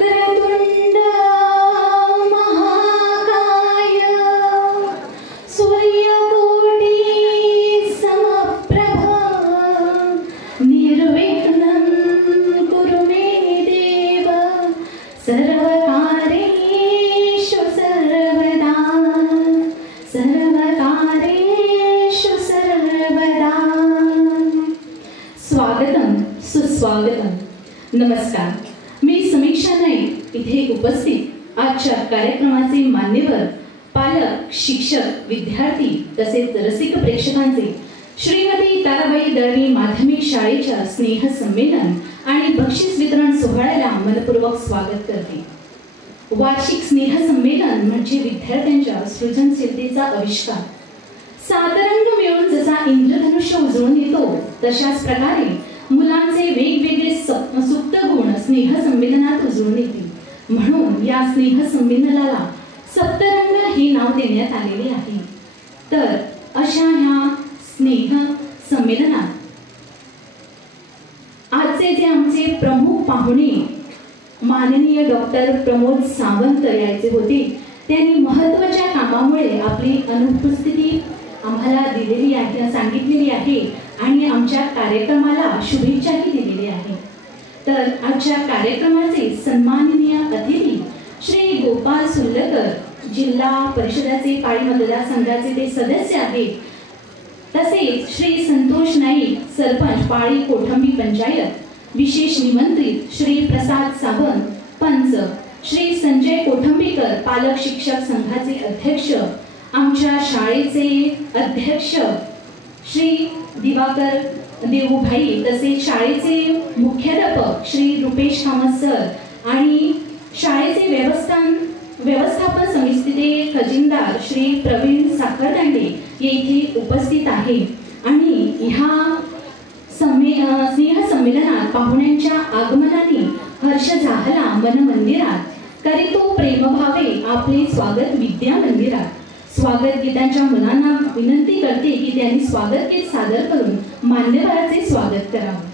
वक्रतुंड महाकाय सूर्यकोटि समप्रभ निर्विघ्नं कुरु मे देव सर्वकार्येषु सर्वदा सर्वकार्येषु सर्वदा। स्वागतम सुस्वागतम। नमस्कार, मी समीक्षा नाईक इथे उपस्थित आजच्या कार्यक्रमाचे मान्यवर पालक, शिक्षक, विद्यार्थी तसेच रसिक प्रेक्षकांचे श्रीमती ताराबाई दळवी माध्यमिक शाळेच्या स्नेह संमेलन आणि बक्षीस वितरण सोहळ्याला मनपूर्वक स्वागत करते। वार्षिक स्नेह संमेलन म्हणजे विद्यार्थ्यांच्या सृजनशीलतेचा आविष्कार। सातरंग मिळून जसा इंद्रधनुष्य उजळून येतो तशाच प्रकारे मुलांचे वेगवेगळे सुप्त गुण स्नेह संमेलनात उजळून येतील। म्हणून या स्नेह संमेलनाला सप्तरंग हे नाव देण्यात आलेले आहे। तर अशा ह्या स्नेह संमेलनात आजचे जे आमचे प्रमुख पाहुणे माननीय डॉक्टर प्रमोद सावंत यायचे होते, त्यांनी महत्त्वाच्या कामामुळे आपली अनुपस्थिती आम्हाला दिलेली आहे, सांगितलेली आहे आणि आमच्या कार्यक्रमाला शुभेच्छाही दिलेली आहे। तर आजच्या कार्यक्रमाचे सन्माननीय अतिथी श्री गोपाल सुर्लकर, जिल्हा परिषदेचे पाळी मतदारसंघाचे ते सदस्य आहेत, तसेच श्री संतोष नाईक, सरपंच पाळी कोठंबी पंचायत, विशेष निमंत्रित श्री प्रसाद सावंत, पंच श्री संजय कोठंबीकर, पालक शिक्षक संघाचे अध्यक्ष, आमच्या शाळेचे अध्यक्ष श्री दिवाकर देवभाई, तसेच शाळेचे मुख्याध्यापक श्री रुपेश कामत सर आणि शाळेचे व्यवस्थापन समितीचे खजिनदार श्री प्रवीण साखरदांडे हे इथे उपस्थित आहे। आणि ह्या स्नेह संमेलनात पाहुण्यांच्या आगमनाने हर्ष झाला मन मंदिरात, करीतो प्रेमभावे आपले स्वागत विद्या मंदिरात। स्वागत गीतांच्या मुलांना विनंती करते की त्यांनी स्वागत गीत सादर करून मान्यवराचे स्वागत करावे।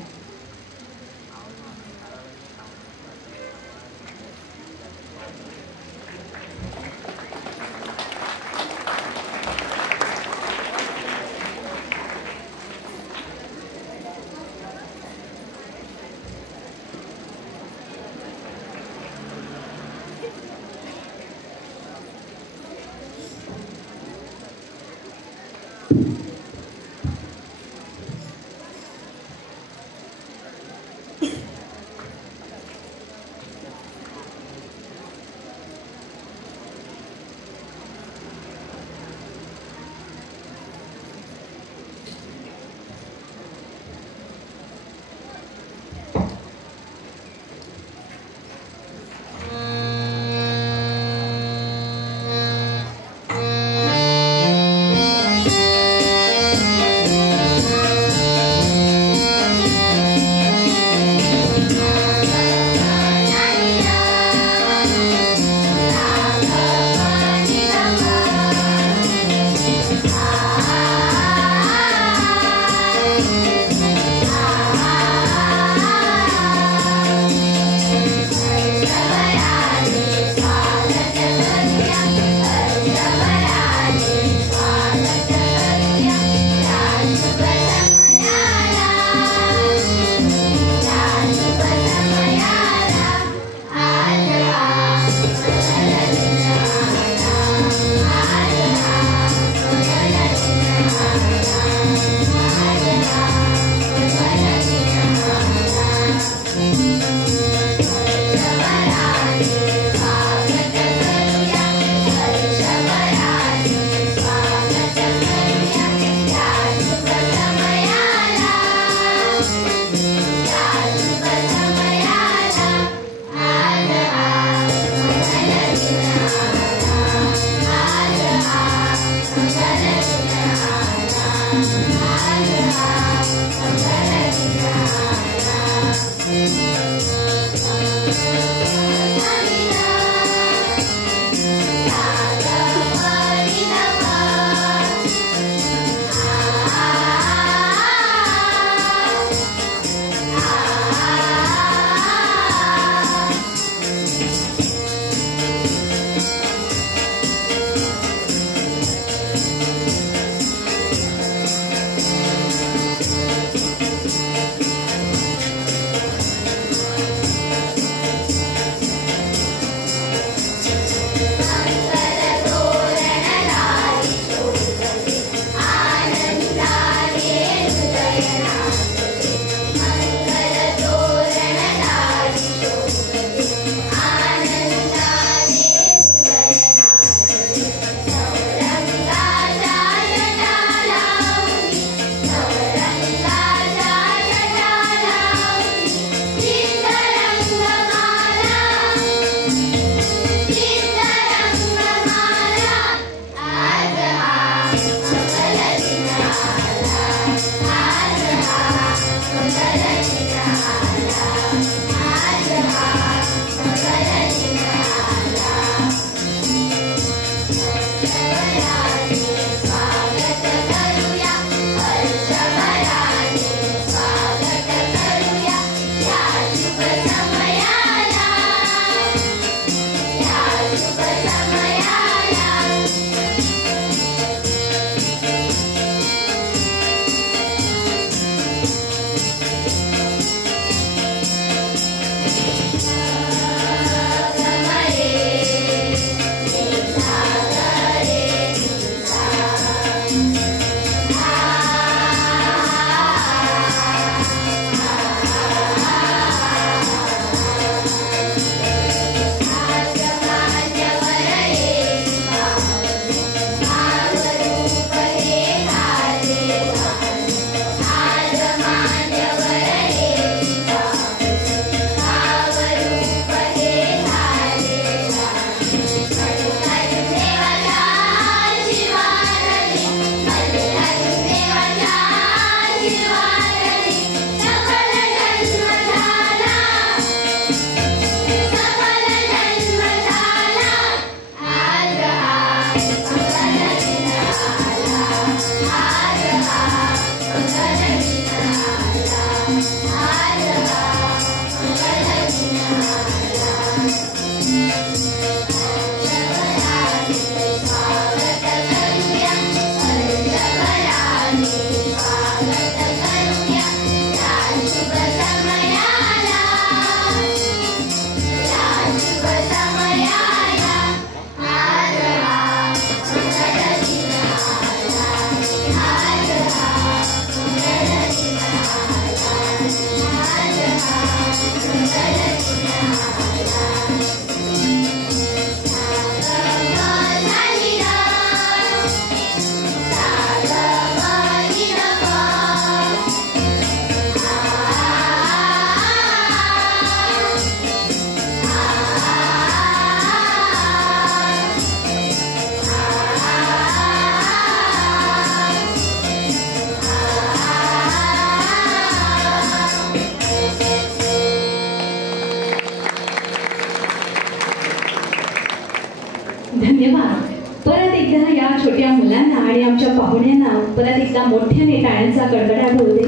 आणि आमच्या पाहुण्यांना परत एकदा मोठ्याने टाळ्यांचा कडकडाट होऊ दे.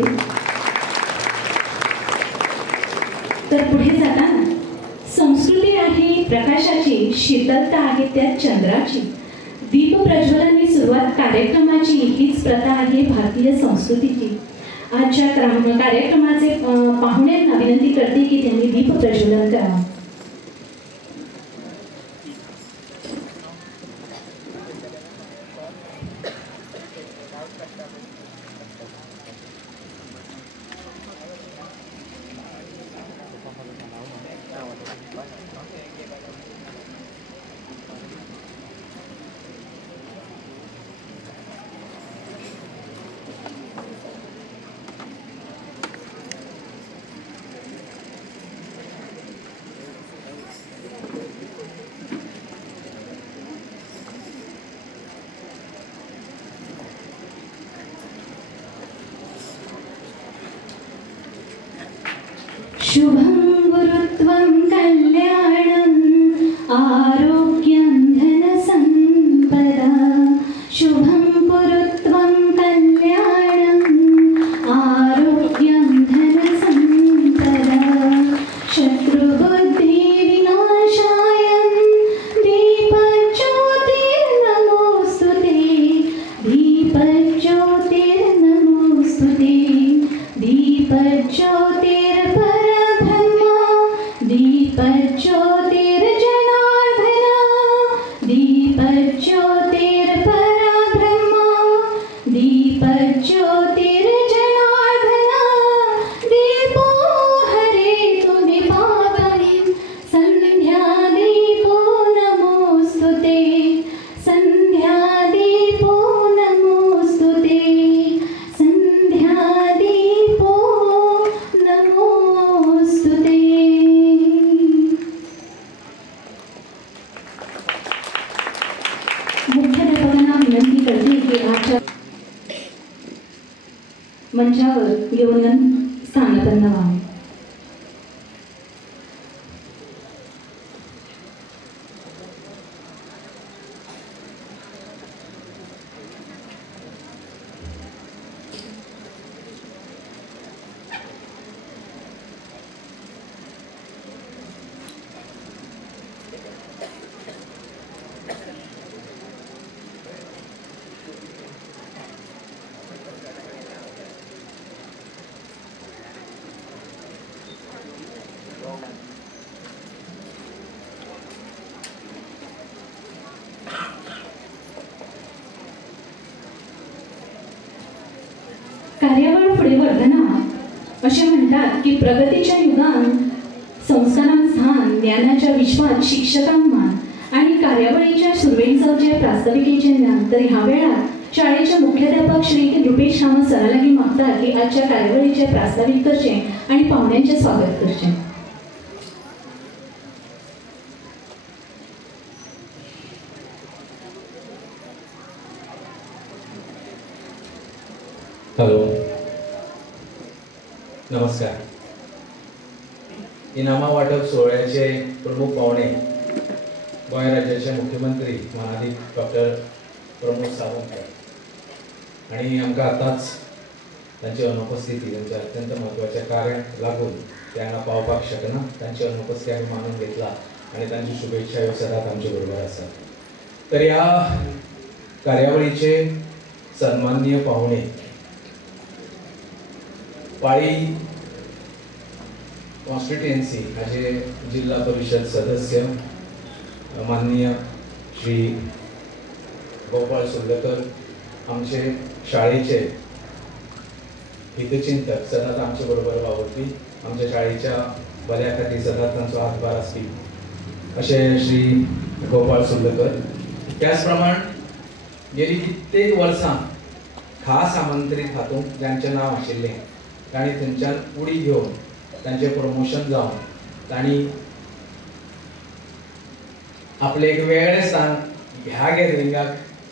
तर पुढे जाताना संस्कृती आहे प्रकाशाची, शीतलता आहे त्या चंद्राची, दीप प्रज्वलनाने सुरुवात कार्यक्रमाची, हीच प्रथा आहे भारतीय संस्कृतीची. आजच्या कार्यक्रमाचे पाहुण्यांना विनंती करते की त्यांनी दीप प्रज्वलन करावं. शुभं गुरुत्वं कल्याणं आरोग्यं धनसम्पदा. शुभं गुरुत्वं कल्याणं आरोग्यं धनसम्पदा. शत्रुबुद्धिविनाशाय दीपज्योतिर्नमोस्तुते. दीपज्योतिर्नमोस्तुते. दीपज्योतिर्परब्रह्मा. दीपज्योतिर्जनार्दना. दीपज्योतिर्परब्रह्मा. दीपज्योतिर्जनार्दना. दीपो हरेतु विपापं. संध्यादीपो नमोस्तुते. संध्यादीपो नमोस्तुते. संध्यादीपो नमोस्तुते. मुख्याध्यापकांना विनंती करते की आजच्या मंचावर येऊन स्थानापन्न व्हावे. कार्यावळ पुढे वर्धना. असे म्हणतात की प्रगतीच्या युगात संस्कारांत स्थान, ज्ञानाच्या विश्वात शिक्षकांक मान आणि कार्यावळीच्या सुरवेंचं जे प्रास्ताविकेचे ज्ञान. तर ह्या वेळात शाळेचे मुख्याध्यापक श्री रुपेश कामत सरालागी मागतात की आजच्या कार्यावळीचे प्रास्ताविक करचे आणि पाहुण्यांचे स्वागत करचे. हॅलो, नमस्कार. इनामा वाटप सोहळ्याचे प्रमुख पाहुणे गोंय राज्याचे मुख्यमंत्री माननीय डॉक्टर प्रमोद सावंत आणि आमकां आतांच तांची अनुपस्थिती, तांचे अत्यंत महत्वाचे कार्य लागून ते हांगा पावपाक शकना. तांची अनुपस्थिती आमी मानून घेतला आणि तांची शुभेच्छा ह्यो सदांच आमचे बरोबर आसात. तर ह्या कार्यावळीचे सन्माननीय पाहुणे पाळी कॉन्स्टिट्युएन्सी हाचे जिल्हा परिषद सदस्य माननीय श्री गोपाळ सुर्लकर, आमचे शाळेचे हितचिंतक, सदांच आमचे बरोबर वावरपी, आमच्या शाळेच्या बऱ्या खातीर सदांच तांचो हातभार आसपी असे श्री गोपाळ सुर्लकर. त्याच प्रमाण गेली कित्येक वर्सां खास आमंत्रीत हातूंत जांचें नांव आशिल्लें, तांणी थंयच्यान उडी घेवन तांचें प्रमोशन जावन तांणी आपले एक वेगळें स्थान ह्या गॅदरिंगाक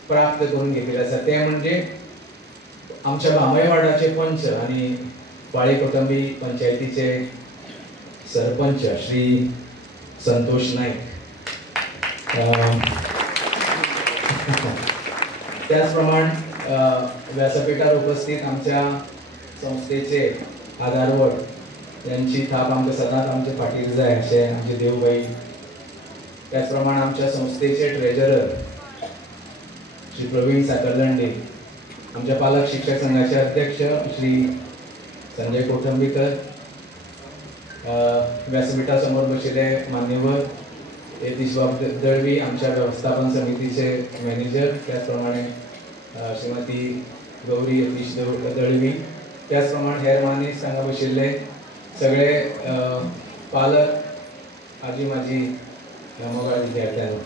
प्राप्त करून घेतिल्लें आसा. ते म्हणजे आमच्या बांबय वार्डाचे पंच आनी पाळी कोटंबी पंचायतीचे सरपंच श्री संतोष नाईक. त्याचप्रमाण व्यासपीठार उपस्थित आमच्या संस्थेचे आधारवड यांची थाप आमकां सदांच आमचे फाटीर जाय अशें आमचे देवबाई. त्याचप्रमाण आमच्या संस्थेचे ट्रेजरर श्री प्रवीण साकरदंडे, आमच्या पालक शिक्षक संघाचे अध्यक्ष श्री संजय कोटंबीकर, व्यासपीठा समोर बशिल्ले मान्यवर यतीशबाब दळवी, आमच्या व्यवस्थापन समितीचे मॅनेजर, त्याचप्रमाणे श्रीमती गौरी यतीश दळवी, त्याचप्रमाणे हेर मानेस्त हांगा बशिल्ले सगळे पालक, आजी माजी मोगाळ विद्यार्थ्यांनो,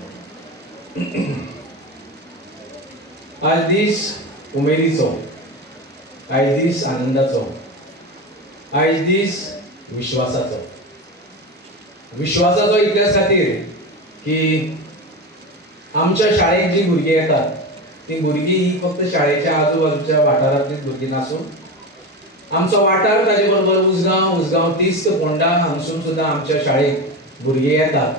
आज दीस उमेदीचो, आयज दीस आनंदाचो, आयज दीस विश्वासाचो. विश्वासाचो इतल्याच खातीर की आमच्या शाळेक जी भुरगीं येतात ती भुरगीं ही फक्त शाळेच्या आजूबाजूच्या वाठारांतलीच भुरगीं नासून आमचो वाठार ताजे बरोबर उसगांव तिस्त फोंडा हांगसून सुद्दां आमच्या शाळेक भुरगीं येतात.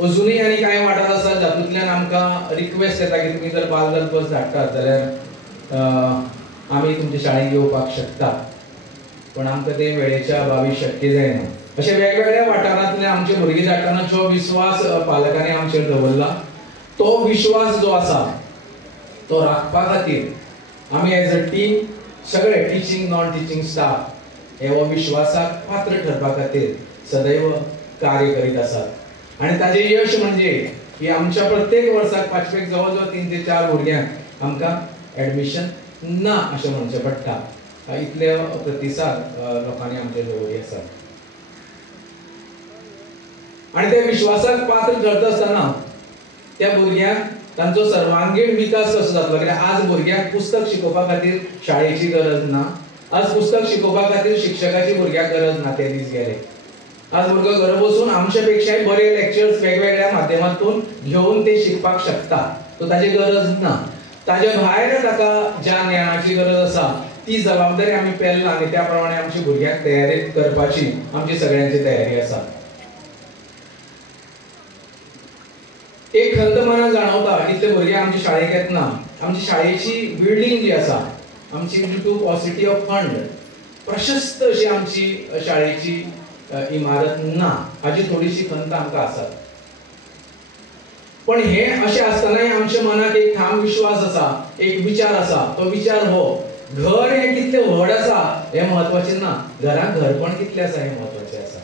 अजुनूय आनी कांय वाठार आसात जातूंतल्यान आमकां रिक्वेस्ट येता की तुमी जर बालदल बस धाडटात जाल्यार आमी तुमच्या शाळेक येवपाक शकता, पण आमकां ते वेळेच्या अभावी शक्य जायना. अशे वेगवेगळ्या वाठारांतले आमचे भुरगीं धाडटाना जो विश्वास पालकांनी आमचेर दवरला तो विश्वास जो आसा तो राखपा खातीर आमी एज अ टीम सगळे टिचींग नॉन टिचींग स्टाफ हे विश्वासाक पात्र ठरपा खातीर सदैव कार्य करीत आसात. आणि ताजे यश म्हणजे की आमच्या प्रत्येक वर्साक पाचवेक जवळ जवळ 3 ते 4 भुरग्यांक आमकां ऍडमिशन ना अशें म्हणचें पडटा. इतले प्रतिसाद लोकांनी आमचे दवरले आसात. आणि त्या विश्वासाक पात्र ठरता आसतना त्या भुरग्यांक तांचो सर्वांगीण विकास कसो जातलो. कित्याक आज भुरग्यांक पुस्तक शिकोवपा खातीर शाळेची गरज ना, आज पुस्तक शिकोवपा खातीर शिक्षकाची भुरग्यांक गरज ना. ते दीस गेले. आज भुरगो घर बसून आमच्या पेक्षाय बरे लेक्चर्स वेगवेगळ्या माध्यमांतून घेवन ते शिकपाक शकता. तो ताची गरज ना. ताच्या भायर ताका ज्या ज्ञानाची गरज आसा ती जबाबदारी आमी पेलना आनी त्या प्रमाणे आमच्या भुरग्यांक तयारी करपाची आमची सगळ्यांची तयारी आसा. एक खंत मनाक जाणवता इतले भुरगे आमच्या शाळेक येतना आमची शाळेची बिल्डिंग जी आसा आमची due to paucity of fund प्रशस्त अशी आमची शाळेची इमारत ना हाची थोडीशी खंत आमकां आसा. पण हे अशें आसतनाय आमच्या मनाक एक ठाम विश्वास आसा, एक विचार आसा. तो विचार हो घर हे कितले व्हड आसा हे महत्वाचें ना, घरांत घरपण कितलें आसा हे महत्वाचें आसा.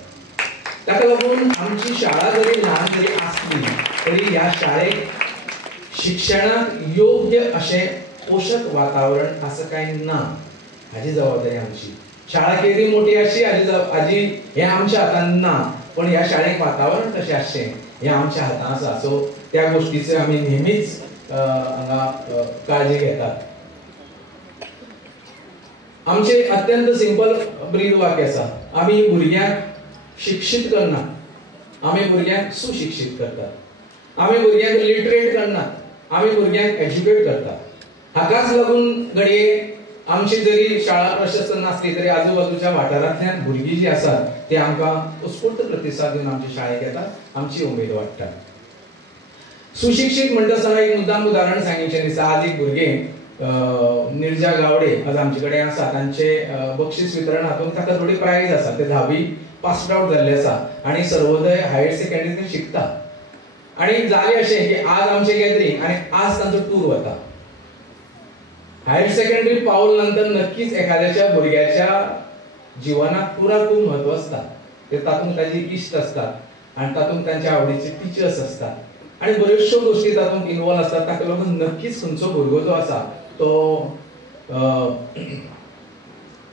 ताका लागून आमची शाळा जरी ल्हान जरी आसली तरी ह्या शाळेक शिक्षणाक योग्य अशें पोषक वातावरण आसा काय ना हाची जबाबदारी आमची. शाळा केदी मोठी आसची हाजी हे आमच्या हातान ना, पण ह्या शाळेक वातावरण कशें आसचें हे आमच्या हातान आसा. सो त्या गोष्टीचे आमी नेहमीच हांगा काळजी घेतात. आमचे अत्यंत सिंपल ब्रीद वाक्य आसा. आमी भुरग्यांक शिक्षीत करना, आमी भुरग्यांक सुशिक्षीत करतात. आमी भुरग्यांक लिटरेट करना, आमी भुरग्यांक एज्युकेट करतात. हाकाच लागून घडये आमची जरी शाळा प्रशस्त नासली तरी आजूबाजूच्या वाठारांतल्यान भुरगीं जी आसात ती आमकां उत्स्फूर्त प्रतिसाद दिवन आमच्या शाळेक येतात, आमची उमेद वाडटा. सुशिक्षीत म्हणटा आसतना एक मुद्दाम उदाहरण सांगितचें दिसता. आज एक भुरगें निर्जा गावडे आज आमचे कडेन आसा. तांचे बक्षीस वितरण हातूंत ताका थोडी प्रायज आसा. ते 10वी पास आउट जाल्ले आसा आनी सर्वोदय हायर सेकंडरींत शिकता. आनी जालें अशें की आज आमचें गॅदरींग आनी आज तांचो टूर वता. हायर सेकंडरी पावल नंतर नक्कीच एखाद्याच्या भुरग्याच्या जिवनात टुराक खूब महत्व आसता. ते तातूंत ताजी इश्ट आसतात आनी तातूंत तांच्या आवडीचे टिचर्स आसतात आनी बऱ्योचश्यो गोश्टी तातूंत इन्वॉल्व आसतात. ताका लागून नक्कीच खंयचो भुरगो जो आसा तो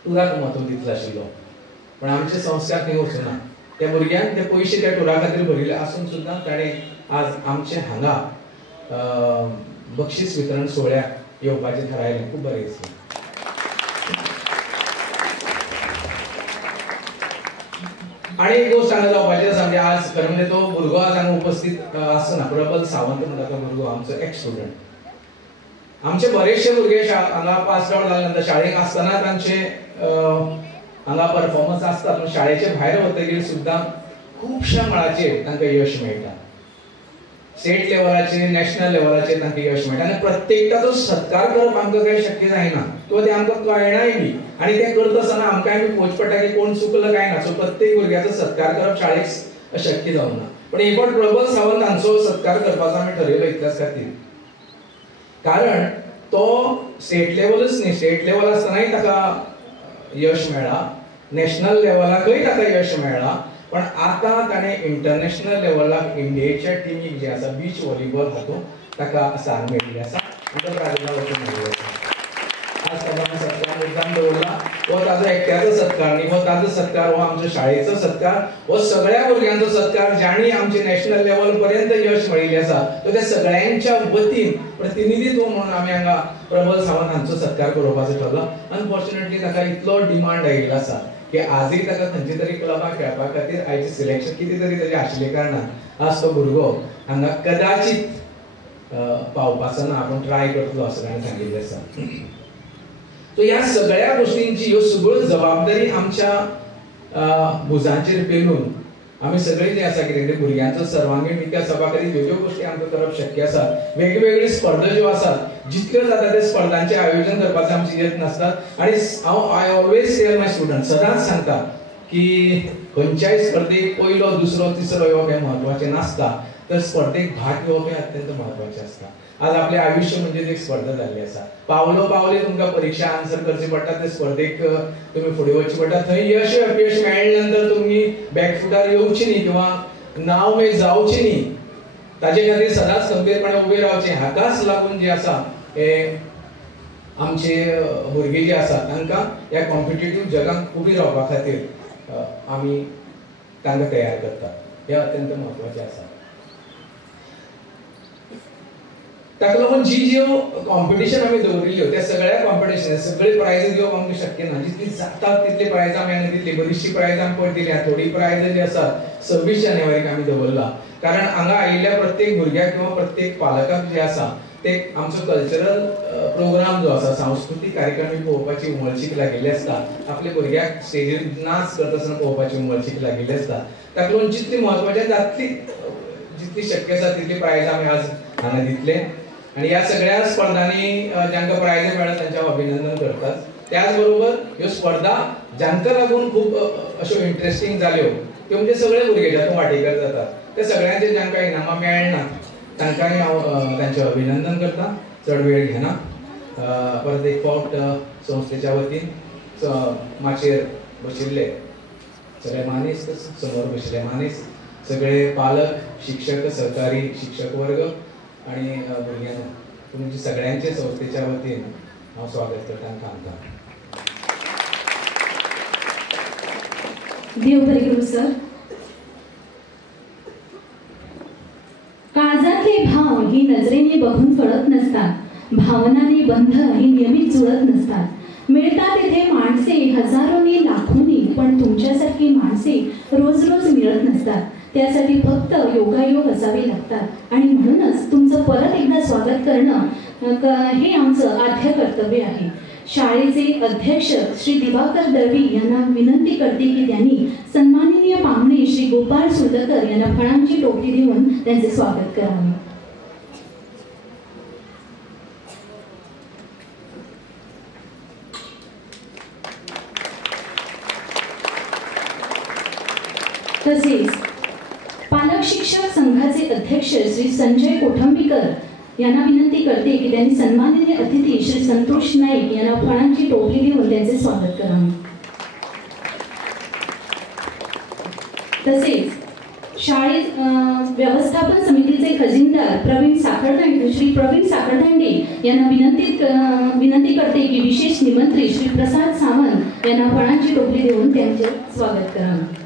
टुराक महत्व दितलो आशिल्लो. पण आमचे संस्कार थंय वचूना. त्या भुरग्यांक ते पयशे त्या टुरा खातीर भरिल्ले आसून सुद्दां ताणें आज आमचे हांगा बक्षीस वितरण सोहळ्याक येवपाचें थारायलें. खूब बरें दिसलें. आनी एक गोश्ट हांगा जावपाची आसा म्हणजे आज खरें म्हणजे तो भुरगो आज हांगा उपस्थित आसना. प्रबल सावंत म्हणटा तो भुरगो आमचो एक्स स्टुडंट. आमचे बरेचशे भुरगे हांगा पास आउट जाले नंतर शाळेक आसतना तांचे हांगा परफॉर्मन्स आसता. पूण शाळेचे भायर वतकीर सुद्दां खुबश्या मळाचेर तांकां यश मेळटा. स्टेट लेवलाचेर नॅशनल लेवलाचेर तांकां यश मेळटा आनी प्रत्येकटाचो सत्कार करप आमकां काही शक्य जायना किंवा ते आमकां कळनाय बी आनी ते करता आसतना आमकांय बी पळोवचें पडटा की कोण चुकलं काय ना. सो प्रत्येक भुरग्याचो सत्कार करप शाळेक शक्य जावंक ना. पण एक फावट प्रबल सावंत हांचो सत्कार करपाचो आमी ठरयलो इतल्याच खातीर कारण तो स्टेट लेवलच न्ही, स्टेट लेवल आसतनाय ताका यश मेळ्ळा, नॅशनल लेवलाकय ताका यश मेळ्ळा, पण आता ताणें इंटरनॅशनल लेवलाक इंडियेच्या टिमीक जे आसा बीच व्हॉलीबॉल हातूंत ताका स्थान मेळिल्लें आसा आनी तो प्राजक्ता वचून मेळिल्लो आसा. आज ताका सत्कार मुद्दाम दवरला. हो ताजो एकट्याचो सत्कार न्ही, हो ताजो सत्कार, हो आमच्या शाळेचो सत्कार, हो सगळ्या भुरग्यांचो सत्कार ज्यांनी आमचे नॅशनल लेवल पर्यंत यश मेळिल्लें आसा. तो त्या सगळ्यांच्या वतीन प्रतिनिधित्व म्हणून आमी हांगा प्रबल सावंत हांचो सत्कार करपाचो ठरला. अनफॉर्च्युनेटली ताका इतलो डिमांड आयिल्लो आसा की आजय ताका खंयचे तरी क्लबाक खेळपा खातीर आयचे सिलेक्शन कितें तरी ताजें आशिल्ले कारणान आज तो भुरगो हांगा कदाचित पावपाचो ना, पूण ट्राय करतलो असो ताणें सांगिल्लें आसा. सो ह्या सगळ्या गोष्टींची ह्यो सगळ्यो जबाबदारी आमच्या भुजांचेर पेलून आमी सगळे जे आसा कितें ते भुरग्यांचो सर्वांगीण विकास जावपा खातीर ज्यो ज्यो गोश्टी आमकां करप शक्य आसा, वेगवेगळी स्पर्धा ज्यो आसात जितल्यो जाता त्या स्पर्धांचें आयोजन करपाचे आमचे यत्न आसतात. आनी I always tell my students, सदांच सांगता की खंयच्याय स्पर्धेक पयलो दुसरो तिसरो येवप हें म्हत्वाचें नासता, तर स्पर्धेक भाग घेवप हें अत्यंत म्हत्वाचें आसता. आज आपलें आयुश्य म्हणजे एक स्पर्धा जाल्ली आसा. पावलो पावले तुमकां परीक्षा आन्सर करची पडटा, ते स्पर्धेक तुमी फुडें वचचें पडटा. थंय यश अपयश मेळ्ळे नंतर तुमी बॅकफुटार येवची न्ही किंवा नाउमेद जावची न्ही, ताचे खातीर सदांच खंबीरपणे उबे रावचें. हाकाच लागून जे आसा हे आमचे भुरगे जे आसा तांकां ह्या कॉम्पिटिटीव जगांत उबी रावपा खातीर आमी तांकां तयार करतात. हें अत्यंत म्हत्वाचें आसा. ताका लागून ज्यो कॉम्पिटिशन आमी दवरिल्ल्यो त्या सगळ्या कॉम्पिटिशन सगळे प्रायज घेवप आमकां शक्य ना. जितली जातात तितली प्रायज आमी हांगा दितली. बरीचशी प्रायज आमी पळय दिल्या. थोडी प्रायज जी आसात 26 जानेवारीक आमी दवरला, कारण हांगा आयिल्ल्या प्रत्येक भुरग्याक किंवा प्रत्येक पालकाक जे आसा ते आमचो कल्चरल प्रोग्राम जो आसा, सांस्कृतीक कार्यक्रम पळोवपाची उमळशीक लागिल्ली आसता. आपल्या भुरग्याक स्टेजीर नाच करता आसतना पळोवपाची उमळशीक लागिल्ली आसता. ताका लागून जितली म्हत्वाचें जातली जितली शक्य आसा तितली प्रायज आमी आज हांगा दितले. आणि या सगळ्या स्पर्धांनी ज्यांका प्रायज मेळ्ळा त्यांच्या अभिनंदन करतात. त्याच बरोबर ह्यो स्पर्धा ज्यांका लागून खूप अश्यो इंटरेस्टिंग जाल्यो त्यो म्हणजे सगळे भुरगे जातूंत वांटेकार जातात. ते सगळ्यांचे ज्यांका इनामां मेळना तांकांय हांव तांचें अभिनंदन करता. चड वेळ घेना. परत एक फावट संस्थेच्या वतीन माचयेर बशिल्ले सगळे मानेस्त, समोर बशिल्ले मानेस्त, सगळे पालक, शिक्षक, सहकारी शिक्षक वर्ग आणि भुरग्यांनो, तुमचे सगळ्यांचे संस्थेच्या वतीन हांव स्वागत करता आनी थांबता. देव बरें करूं सर. काळजातले भाव ही नजरेने बघून कळत नसतात. भावनाने बंध ही नियमित जुळत नसतात. मिळतात तिथे माणसे हजारोनी लाखोनी, पण तुमच्यासारखी माणसे रोज रोज मिळत नसतात. त्यासाठी फक्त योगायोग असावे लागतात आणि म्हणूनच तुमचं परत एकदा स्वागत करणं हे आमचं आद्य कर्तव्य आहे. शाळेचे अध्यक्ष श्री दिवाकर दळवी यांना विनंती करते की त्यांनी सन्माननीय पाहुणे श्री गोपाळ सुर्डकर यांना फळांची टोपली देऊन त्यांचे स्वागत करावे. तसेच पालक शिक्षक संघाचे अध्यक्ष श्री संजय कोठंबीकर यांना विनंती करते की त्यांनी सन्माननीय अतिथी श्री संतोष नाईक यांना फळांची टोपली देऊन त्यांचे स्वागत करावे. तसेच शाळेत व्यवस्थापन समितीचे खजिनदार श्री प्रवीण साखरदांडे यांना विनंती करते की विशेष निमंत्रित श्री प्रसाद सावंत यांना फळांची टोपली देऊन त्यांचे स्वागत करावे.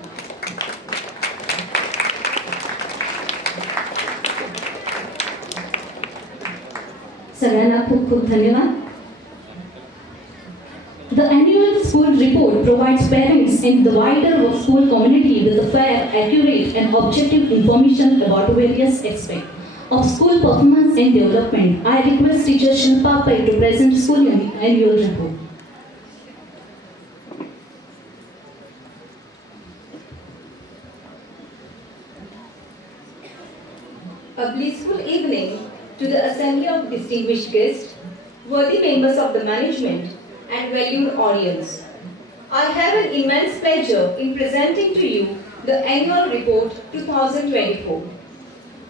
सगळ्यांना खूप खूप धन्यवाद. The annual school report provides parents and the wider school community with a fair, accurate and objective information about various aspects of school performance and development. I request teacher Shilpa Pai to present school annual report. A blissful evening to the assembly of distinguished guests, worthy members of the management, and valued audience. I have an immense pleasure in presenting to you the Annual Report 2024.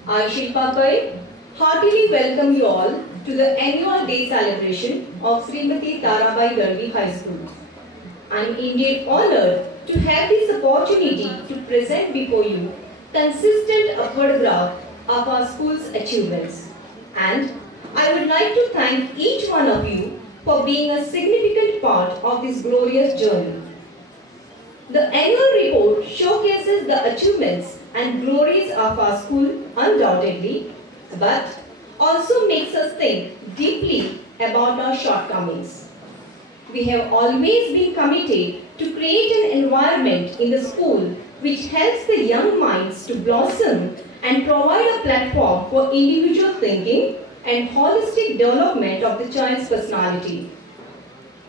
I, Shilpa Pai, heartily welcome you all to the annual day celebration of Srimati Tarabai Darvi High School. I am indeed honored to have this opportunity to present before you consistent upward graph of our school's achievements. And I would like to thank each one of you for being a significant part of this glorious journey. The annual report showcases the achievements and glories of our school undoubtedly, but also makes us think deeply about our shortcomings. We have always been committed to create an environment in the school which helps the young minds to blossom and provide a platform for individual thinking and holistic development of the child's personality.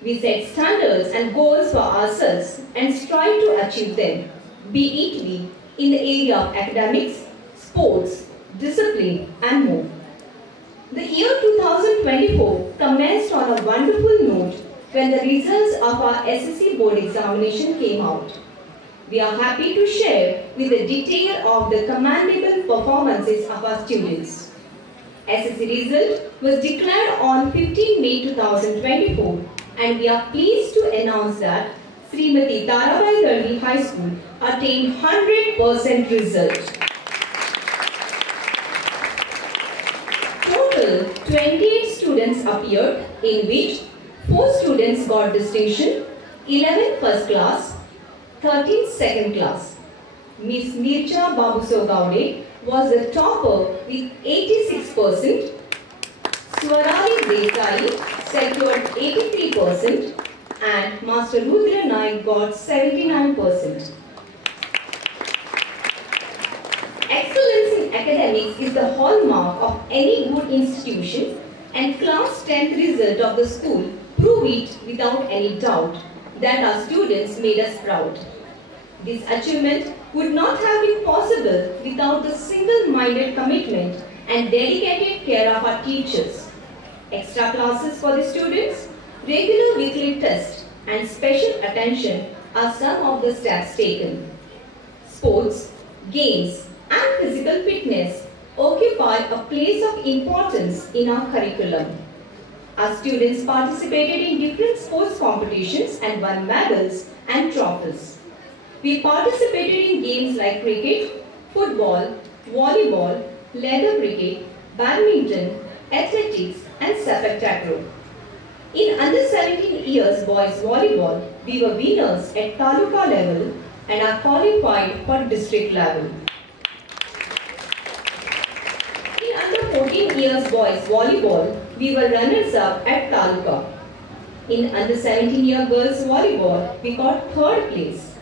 We set standards and goals for ourselves and strive to achieve them, be it be in the area of academics, sports, discipline, and more. The year 2024 commenced on a wonderful note when the results of our SSC board examination came out. We are happy to share with the detail of the commendable performances of our students. SSC result was declared on 15 May 2024, and we are pleased to announce that Srimati Tarabai Darvi High School attained 100% result. Total 28 students appeared, in which 4 students got distinction, 11 first class, 13 second class. Miss Nircha Babuso Gaude was the topper with 86%, Swarali Desai secured 83%, and Master Rudra Naik got 79%. Excellence in academics is the hallmark of any good institution, and class 10th result of the school prove it without any doubt that our students made us proud. This achievement would not have been possible without the single-minded commitment and dedicated care of our teachers. Extra classes for the students, regular weekly tests, and special attention are some of the steps taken. Sports, games, and physical fitness occupy a place of importance in our curriculum. Our students participated in different sports competitions and won medals and trophies. We participated in games like cricket, football, volleyball, leather cricket, badminton, athletics, and sepak takraw. In under 17 years boys volleyball, we were winners at taluka level and are qualified for district level. In under 14 years boys volleyball, we were runners-up at taluka. In under 17-year girls volleyball, we got 3rd place.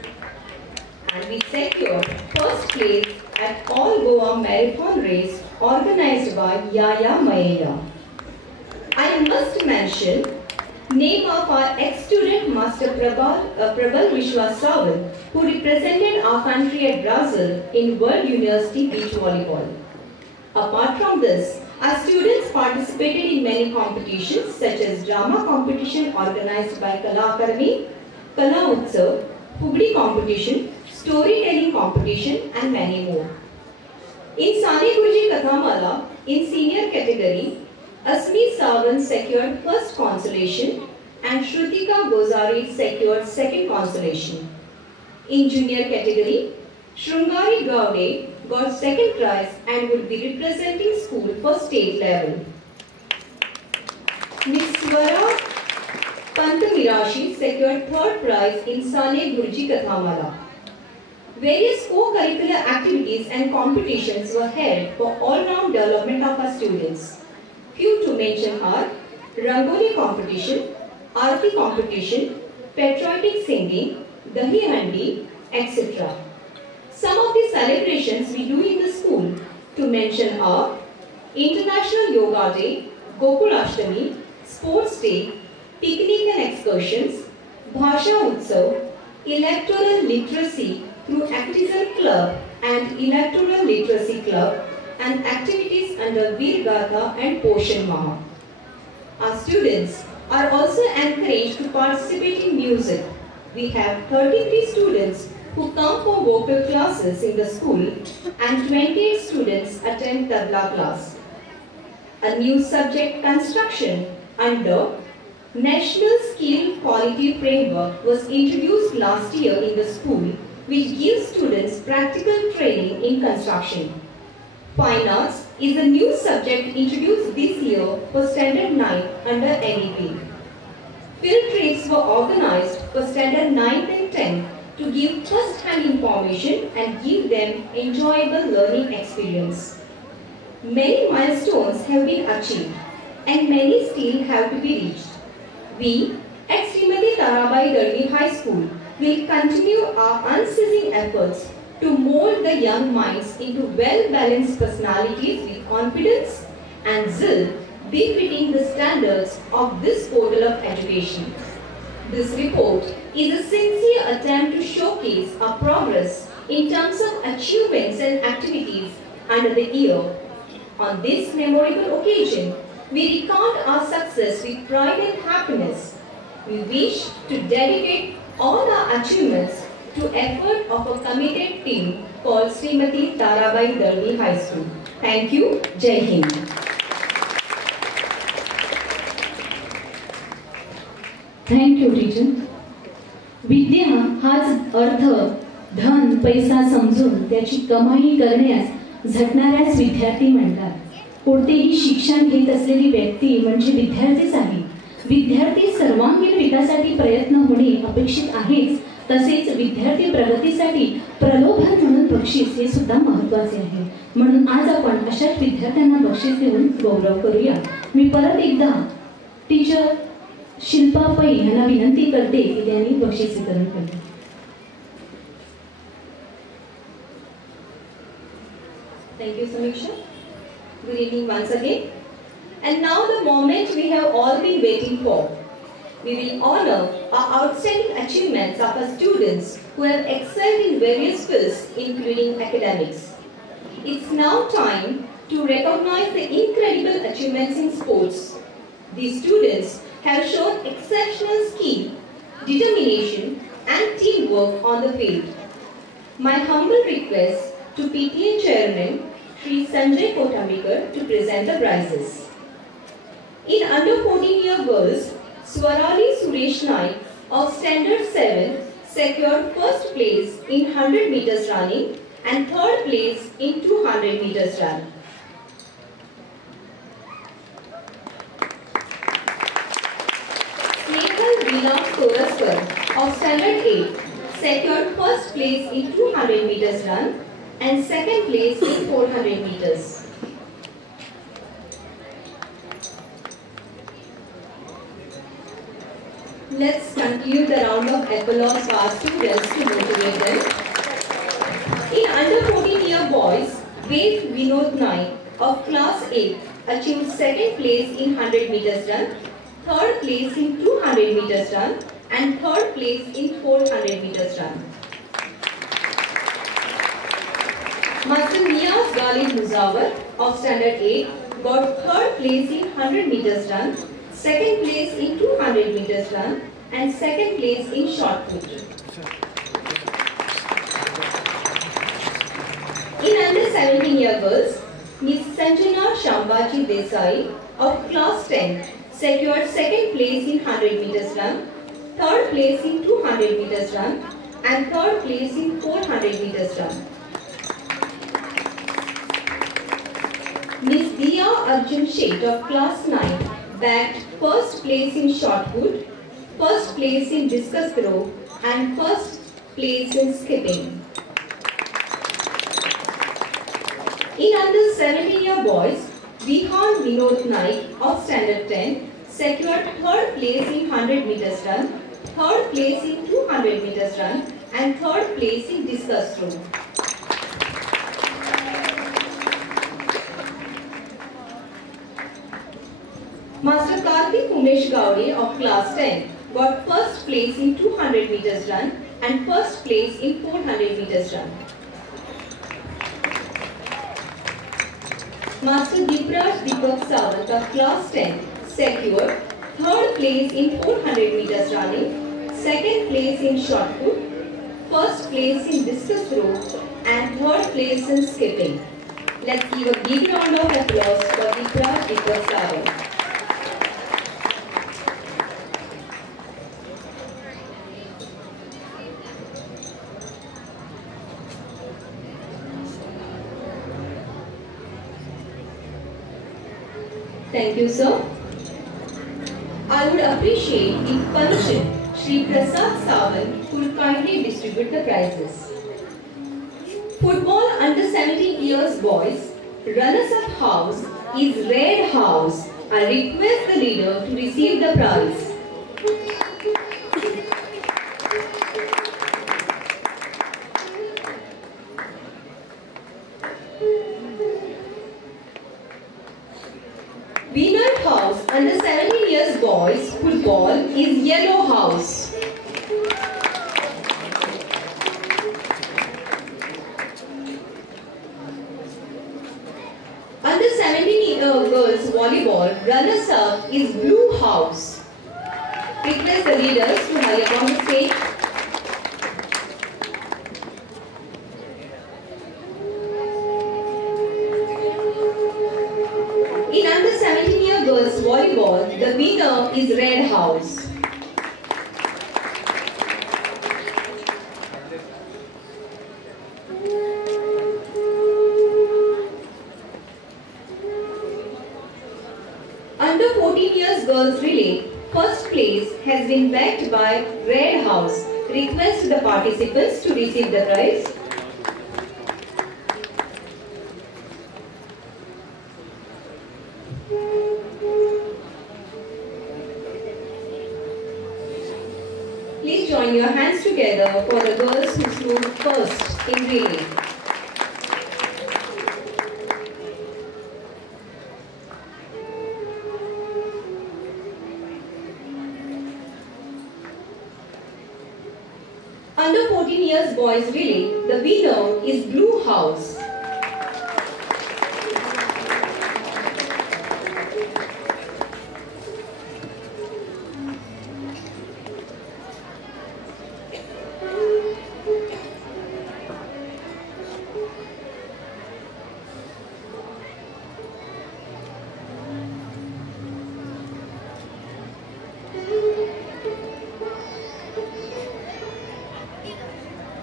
And we secured 1st place at All Goa Marathon Race organized by Yaya Maya. I must mention name of our ex-student Master Prabal Vishwas Rawal, who represented our country at Brazil in World University Beach Volleyball. Apart from this, our students participated in many competitions such as drama competition organized by Kala Akademi, Kala Utsav, Fugdi competition, storytelling competition, and many more. In Sane Guruji Kathamala, in senior category, Asmi Sawant secured 1st consolation and Shrutika Gozari secured 2nd consolation. In junior category, Shrungari Gaude got 2nd prize and would be representing school for state level. Ms. Swara Pantamirashi secured 3rd prize in Sane Guruji Kathamala. Various co-curricular activities and competitions were held for all-round development of our students. Few to mention are Rangoli competition, Aarti competition, patriotic singing, Dahi Handi, etc. Some of the celebrations we do in the school to mention are International Yoga Day, Gokulashtami, Sports Day, Picnic and Excursions, Bhasha Utsav, Electoral Literacy through Activism Club and Electoral Literacy Club, and activities under Veer Gatha and Poshan Maha. Our students are also encouraged to participate in music. We have 33 students who come for vocal classes in the school and 28 students attend tabla class. A new subject, construction, under National Skill Quality Framework was introduced last year in the school, which gives students practical training in construction. Fine Arts is a new subject introduced this year for Standard 9 under NEP. Field trips were organized for Standard 9 and 10 to give first-hand information and give them enjoyable learning experience. Many milestones have been achieved and many still have to be reached. We at Srimati Tarabai Darvi High School will continue our unceasing efforts to mold the young minds into well-balanced personalities with confidence and zeal befitting the standards of this portal of education. This report is a sincere attempt to showcase our progress in terms of achievements and activities under the year. On this memorable occasion, we recount our success with pride and happiness. We wish to dedicate all our achievements to effort of a committed team called Srimati Tarabai Darvi High School. Thank you. Jai Hind. Thank you, teacher. विद्या हाच अर्थ, धन, पैसा समजून त्याची कमाई करण्यास झटणाऱ्याच विद्यार्थी म्हणतात. कोणतेही शिक्षण घेत असलेली व्यक्ती म्हणजे विद्यार्थीच आहे. विद्यार्थी सर्वांगीण विकासासाठी प्रयत्न होणे अपेक्षित आहेच. तसेच विद्यार्थी प्रगतीसाठी प्रलोभन म्हणून बक्षीस हे सुद्धा महत्त्वाचे आहे. म्हणून आज आपण अशाच विद्यार्थ्यांना बक्षीस देऊन गौरव करूया. मी परत एकदा टीचर शिल्पा पै यांना विनंती करते की त्यांनी बक्षीस वितरण करावे. Thank you, Samiksha. Good evening once again. And now the moment we have all been waiting for. We will honor our outstanding achievements of our students who have excelled in various fields, including academics. It's now time to recognize the incredible achievements in sports. These students have shown exceptional skill, determination, and teamwork on the field. My humble request to PTA Chairman Shri Sanjay Kotamikar to present the prizes. In under 14-year girls, Swarali Suresh Naik of Standard 7 secured first place in 100 meters running and third place in 200 meters run. Snehal Veena Toraskar of Standard 8 secured first place in 200 meters run and second place in 400 meters. Let's conclude the round of applause for our students to motivate them. In under 14-year boys, Ved Vinod Naik of class 8 achieved second place in 100 meters run, third place in 200 meters run, and third place in 400 meters run. Master Niyaz Ghalib Muzawar of Standard 8 got third place in 100 meters run, second place in 200 meters run, and second place in shot put. In under 17-year girls, Miss Sanjana Shambaji Desai of class 10 secured second place in 100 meters run, third place in 200 meters run, and third place in 400 meters run. Miss Diya Arjun Sheth of class 9 bagged first place in shot put, first place in discus throw, and first place in skipping. In under 17-year boys, Vihan Vinod Naik of Standard 10 secured third place in 100 meters run, third place in 200 meters run, and third place in discus throw. Master Karthik Umesh Gowde of class 10 got first place in 200 meters run and first place in 400 meters run. Master Dipraj Deepak Sawant of class 10 secured 3rd place in 400 meters running, 2nd place in shot put, 1st place in discus throw and 3rd place in skipping. Let's give a big round of applause for Dipraj Deepak Sawant. Thank you, sir. I would appreciate if Panchit Shri Prasad Sawant could kindly distribute the prizes. Football under 17 years boys, runners-up house is Red House. I request the leader to receive the prize. Winner house under 17 years boys football is Yellow House. Under 17 girls volleyball runners up is Blue House. Request the leaders to hurry up on the stage. In under 17-year girls volleyball, the winner is Red House. Under 14 years girls relay, first place has been backed by Red House. Request the participants to receive the prize. Please join your hands together for the girls who flew first in relay. Under 14 years boys relay, the winner is Blue House.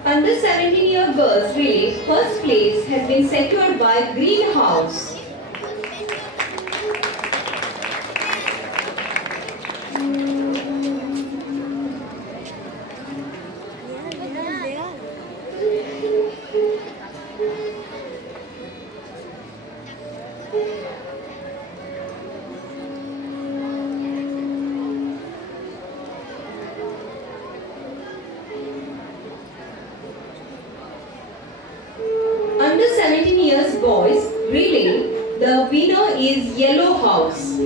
Under 17-year girls relay, first place has been secured by Green House. Under 17 years boys relay, the winner is Yellow House.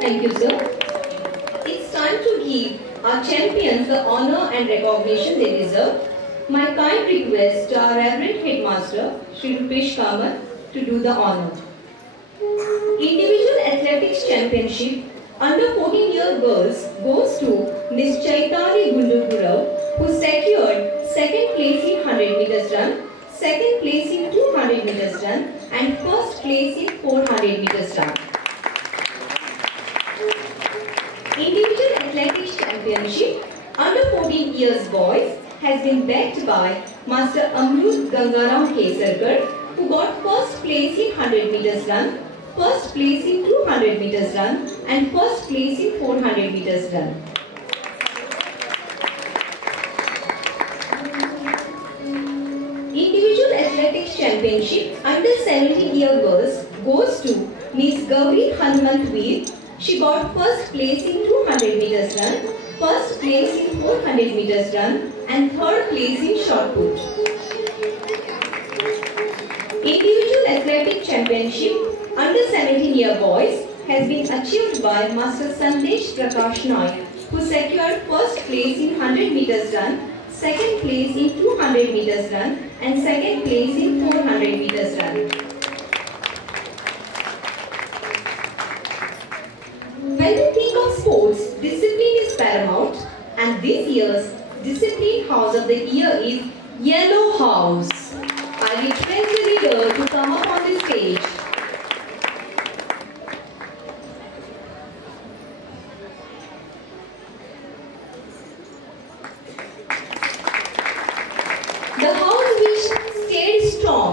Thank you, sir. It's time to give our champions the honor and recognition they deserve. My kind request to our Reverend Headmaster, Shri Rupesh Kamath, to do the honor. Individual Athletics Championship under 14-year girls goes to Miss Chaitali Gundurpurao, who secured 2nd place in 100 meters run, 2nd place in 200 meters run, and 1st place in 400 meters run. Individual Athletics Championship under 14 years boys has been backed by Master Amrut Gangaram Kesarkar, who got 1st place in 100 meters run, 1st place in 200 meters run, and 1st place in 400 meters run. Championship under 17-year girls goes to Miss Gauri Hanmantveer. She got first place in 200 meters run, first place in 400 meters run, and third place in shot put. Individual Athletic Championship under 17-year boys has been achieved by Master Sandesh Prakash Naik, who secured first place in 100 meters run, second place in 200 meters run, and second place in 400 meters run. When we think of sports, discipline is paramount, and this year's Discipline House of the Year is Yellow House. I request the leader to come up on the stage. The house which stayed strong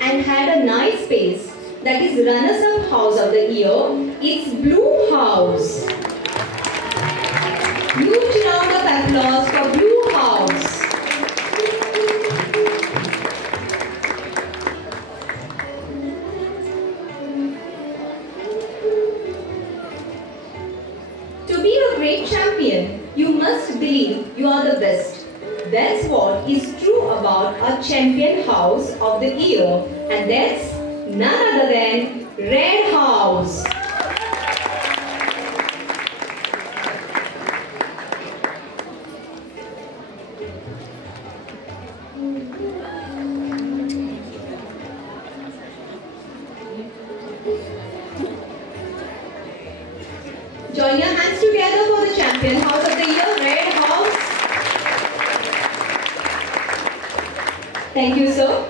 and had a nice pace, that is runners-up house of the year, it's Blue House. Huge round of applause for Blue House. To be a great champion, you must believe you are the best. That's what is true about a champion house of the year, and that's none other than Red House. Join your hands together for the champion house of the year, Red House. Thank you, sir.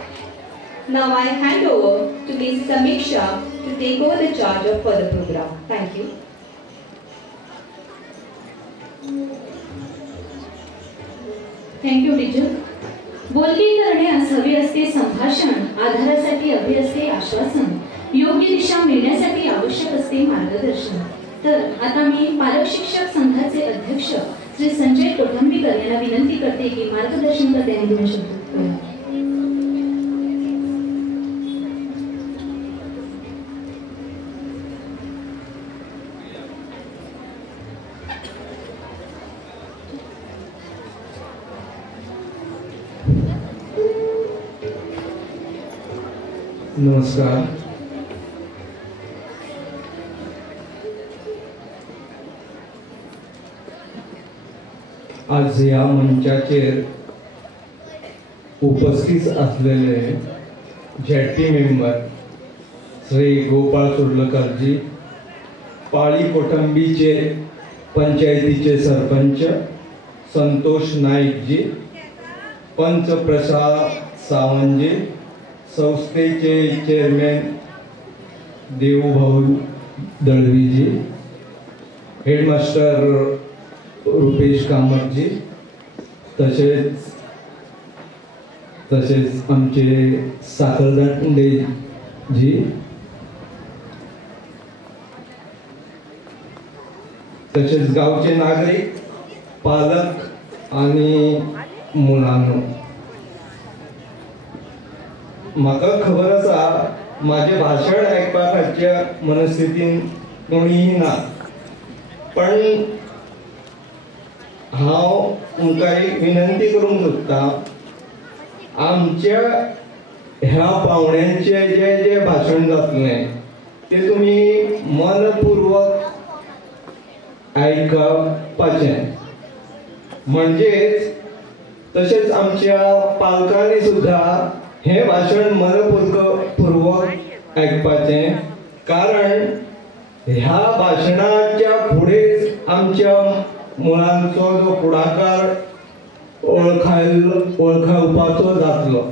Now I hand over to Ms. Samiksha to take over the charge of further program. Thank you. Thank you teacher. बोलके करण्यास हवे असते संभाषण, आधारासाठी हवे असते आश्वासन, योग्य दिशा मिळण्यासाठी आवश्यक असते मार्गदर्शन. तर आता मी पालक शिक्षक संघाचे अध्यक्ष श्री संजय कोठंबीकर यांना विनंती करते की मार्गदर्शन करते आणि दोन शब्द बोला. नमस्कार. आज या मंचाचेर उपस्थित असलेले झेडपी मेंबर श्री गोपाळ सुर्लकरजी, पाळी कोठंबीचे पंचायतीचे सरपंच संतोष नाईकजी, पंच प्रसाद सावंतजी, संस्थेचे चेअरमॅन देवभाऊ दळवीजी, हेडमास्टर रुपेश कामतजी, तसेच आमचे साखरदांडेजी, तसेच गावचे नागरिक, पालक आणि मुलांनो, म्हाका खबर आसा माझे भाषण आयकपाच्या मनस्थितीन कोणीही ना, पण हांव तुमकां एक विनंती करूंक सोदता. आमच्या ह्या पावण्यांचे जे जे भाशण जातलें ते तुमी मनपूर्वक आयकपाचें. म्हणजेच तशेंच आमच्या पालकांनी सुद्धा हे भाशण मनपूर्वक आयकपाचें, कारण ह्या भाशणाच्या फुडेंच आमच्या मुलांचो जो फुडाकार ओळखावपाचो जातलो.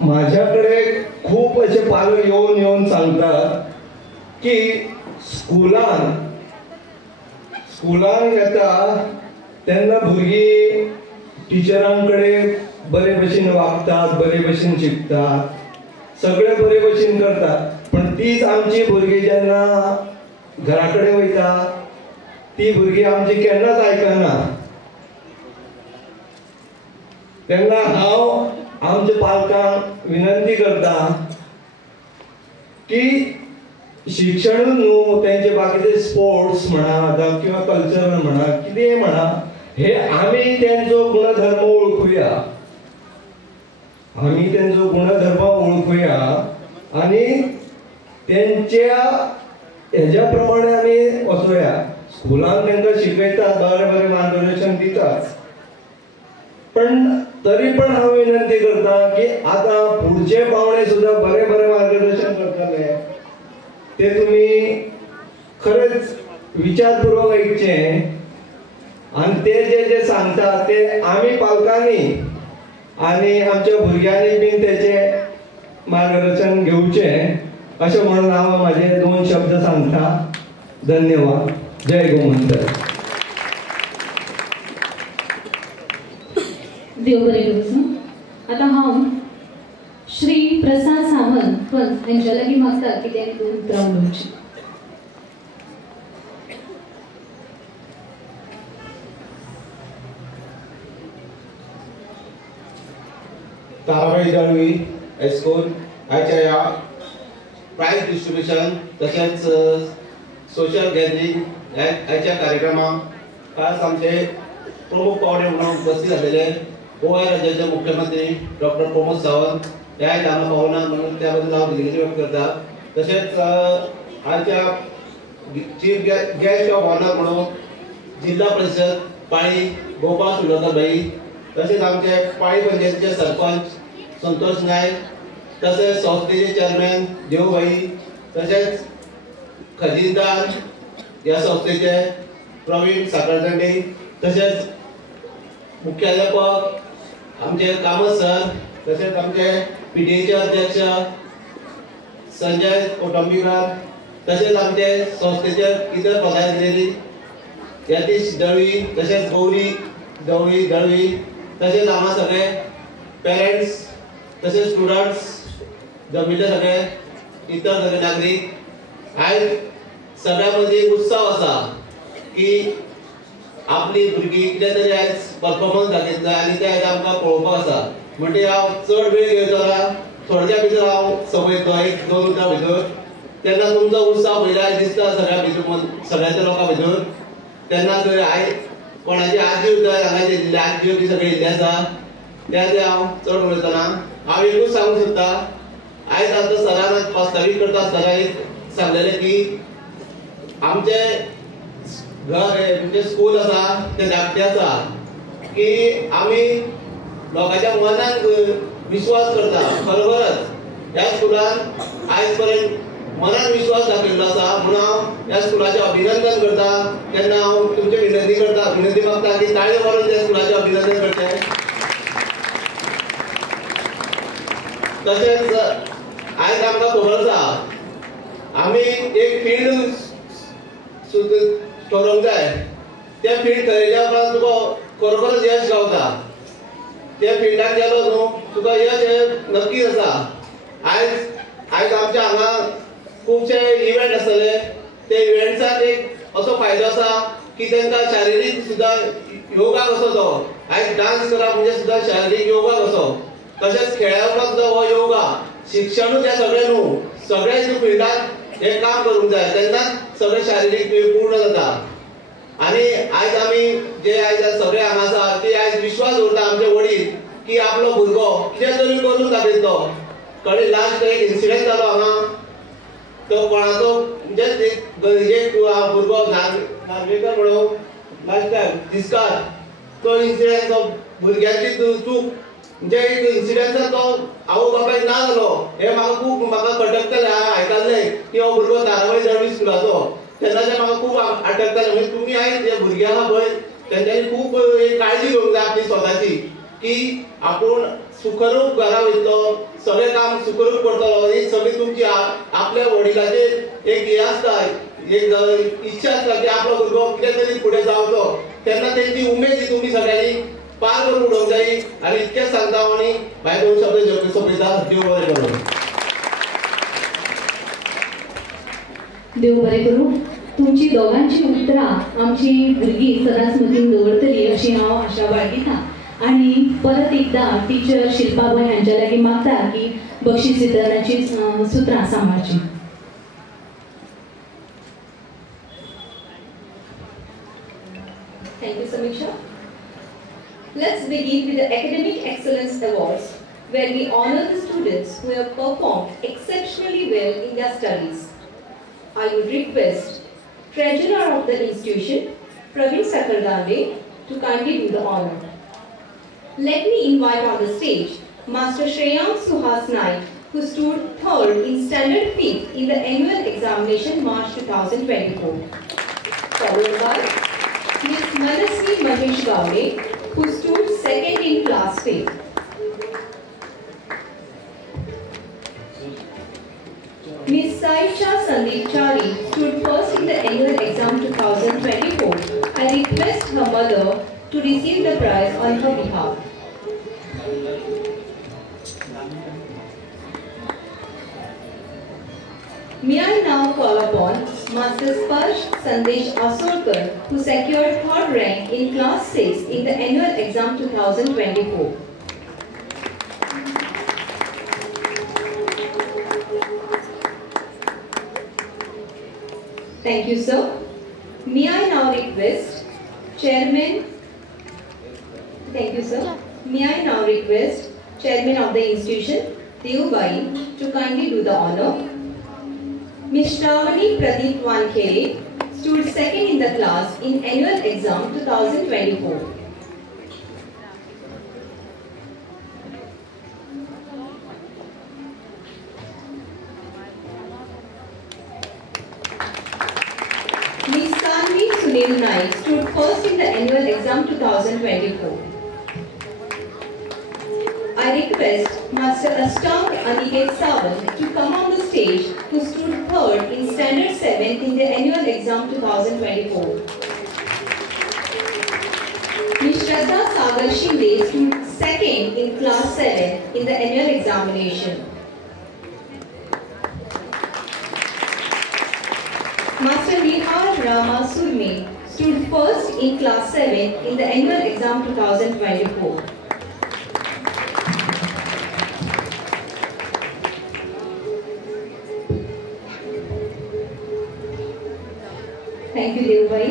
माझ्याकडे खूप असे पालक येऊन सांगतात की स्कुलान येता तेन्ना भुरगीं टिचरांकडे बरे भशेन वागतात, बरे भशेन शिकतात, सगळे बरे भशेन करतात, पण तीच आमची भुरगीं जेन्ना घरा कडेन वयता ती भुरगीं आमची केन्नाच आयकना. तेन्ना हांव आमच्या पालकांक विनंती करता की शिक्षण न्हू तेंचे बाकीचे स्पोर्ट्स म्हणा किंवा कल्चरल म्हणा कितेंय म्हणा हे आमी तेंचो गुणधर्म ओळखुया, आमी तेंचो गुणधर्म ओळखुया आणि तेंच्या हेज्या प्रमाणे आमी वचूया. स्कुलान तेंकां शिकयतात, बरें बरें मार्गदर्शन दितात, पण तरी पण हांव विनंती करता की आतां पुढचे पावणे सुद्धा बरें बरें मार्गदर्शन करतले ते तुम्ही खरेंच विचारपूर्वक ऐकचें आणि ते जे जे सांगतात ते आमी पालकांनी आणि आमच्या भुरग्यांनी बीन तेचे मार्गदर्शन घेवचें अशें म्हणून हांव म्हाजे 2 शब्द सांगता. धन्यवाद. जय गोमंतक. देव बरें करूं. आता हांव श्री प्रसाद सावंत पंच हांच्या लागीं मागता की तेणी 2 उतरां उलोवचीं. ताराबाई दळवी हायस्कूल आयच्या ह्या प्राइज डिस्ट्रीब्युशन तशेंच सोशल गॅदरिंग ह्याच्या कार्यक्रमाक खास आमचे प्रमुख पावणे म्हणून उपस्थित आलेले गोवा राज्याचे मुख्यमंत्री डॉक्टर प्रमोद सावंत हे आयज हांगा पावना म्हणून त्या बद्दल हांव दिलगिरी व्यक्त करता. तशेंच आयच्या चीफ गेस्ट ऑफ ऑनर म्हणून जिल्हा परिषद पाळी गोपाळ सुर्लकर भाई, तशेंच आमचे पाळी पंचायतीचे सरपंच संतोष नायक, तशेंच संस्थेचे चेअरमॅन देवभाई, तशेंच खजिनदार ह्या संस्थेचे प्रवीण साखळदंडे, तशेंच मुख्याध्यापक आमचे कामत सर, तशेंच आमचे पीटीएचे अध्यक्ष संजय कोटंबीकर, तशेंच आमचे संस्थेचे इतर पदाधिकारी यतीश दळवी, तशेंच गौरी दळवी दळवी, तशेंच हांगा सगळे पेरेंट्स, तशेंच स्टुडंट्स, जमिल्ले सगळे इतर सगळे नागरीक. आयज सगळ्या मदीं उत्सव आसा की आपली भुरगीं कितें तरी आयज परफॉर्मन्स दाखयतले आनी ते आयज आमकां पळोवपाक आसा. म्हणजे हांव चड वेळ घेवचो ना, थोड्या भितर हांव सोंपयतलो 1-2 मिनटां भितर. तेन्ना तुमचो उत्सव पयला आयज दिसता सगळ्याच्या लोकां भितर. तेन्ना जर आयज कोणाची आजी उदक हांगा येयल्ली आजी बी सगळे येयल्ले आसा त्या हांव चड उलयतना हांव एकूच सांगूंक सोदता. आयज आतां सरान प्रस्तावीत करता आसतना सांगलेलें की आमचे घर म्हणजे स्कूल आसा ते धाकटें आसा की आमी लोकांच्या मनान विश्वास करता. खरोखरच ह्या स्कुलान आयज पर्यंत मनान विश्वास दाखयल्लो आसा म्हणून हांव ह्या स्कुलाचें अभिनंदन करता. तेन्ना हांव तुमचे विनंती मागता की ताळयो मारून त्या स्कुलाचें अभिनंदन करचें. तशेंच आयज आमकां खबर आसा आमी एक फील्ड ठरोवंक जाय. त्या फील्ड ठरयल्या उपरांत तुका खरोखरच यश गावता. त्या फिल्डाक गेलो न्हू तुका यश हे नक्कीच आसा. आयज आमच्या हांगा खुबशे इव्हेंट आसतले. ते इव्हेंट्सान एक असो फायदो आसा की तांकां शारिरीक सुद्दां योगा कसो तो आयज डान्स करप म्हणजे सुद्दां शारिरीक योगा कसो. तशेंच खेळावपाक सुद्दां हो योगा. शिक्षणूच हें सगळें न्हू, सगळ्या फिल्डात हे काम करूंक जाय तेन्नाच सगळें शारिरीक पूर्ण जाता. आनी आयज आमी जे आयज सगळे हांगा आसा ती आयज विश्वास दवरता आमचे वडील की आपलो भुरगो कितें तरी करून दाखयतलो. कडेन लास्ट एक इन्सिडंट जालो हांगा. तो कोणाचो म्हणजे एक भुरगो नार्वेकर म्हणून लास्ट टायम तिस्कार तो इन्सिडंट तो भुरग्याची चूक म्हणजे एक इन्सिडंटान तो आवय बापायक ना जालो. हे म्हाका खटकतालें. हांवें आयकल्लें की हो भुरगो ताराबाई दळवी स्कुलाचो. तेन्नाच्यान म्हाका खूब आटकतालें. म्हणजे तुमी आयज जे भुरगे आहा पळय तेंच्यांनी खूब काळजी घेवंक जाय आपली स्वताची की आपूण सुखरूप घरा वयतलो, सगळें काम सुखरूप करतलो. ही सगळी तुमची आपल्या वडिलाचेर एक हे आसता, एक इच्छा आसता की आपलो भुरगो कितें तरी फुडें जावचो. तेन्ना तेंची उमेद ही तुमी सगळ्यांनी पार करून उडोवंक जाय. आनी इतकेंच सांगता आनी भायर 2 शब्द सोंपयता. देव बरें करूं. देव बरें करूं. तुमची दोगांची उतरां आमची भुरगीं सदांच मतीन दवरतली अशी हांव आशा बाळगितां. आणि परत एकदा टीचर शिल्पाबाई हांच्या लागीं मागता की बक्षीस वितरणाची सुत्रां सांबाळची. Thank you, Samiksha. Let's begin with the Academic Excellence Awards, where we honor the students who have performed exceptionally well in their studies. I would request Treasurer of the institution, Praveen Sakardande, to kindly do the honor. Let me invite on the stage Master Shreyans Suhas Naik, who stood third in Standard 5th in the annual examination March 2024. Followed by Ms. Manasvi Mahesh Gowde, who stood second in class 5th. Ms. Saicha Sandeep Chari stood first in the annual exam 2024. I request her mother to receive the prize on her behalf. May I now call upon Master Sparsh Sandesh Asolkar, who secured third rank in class 6 in the annual exam 2024. Thank you, sir. May I now request Chairman, thank you, sir. May I now request Chairman of the institution, Deobai, to kindly do the honor. Ms. Shravani Pradeep Wankhele stood second in the class in annual exam 2024. Ms. Sanvi Sunil Naik stood first in the annual exam 2024. I request Master Ashtang Aniket Sawant to come on the stage, who stood third in Standard 7th in the annual exam 2024. Ms. Shraddha Sagar Shinde stood second in class 7 in the annual examination. Master Nihar Rama Surmi stood first in class 7 in the annual exam 2024. Thank you, Devbhai.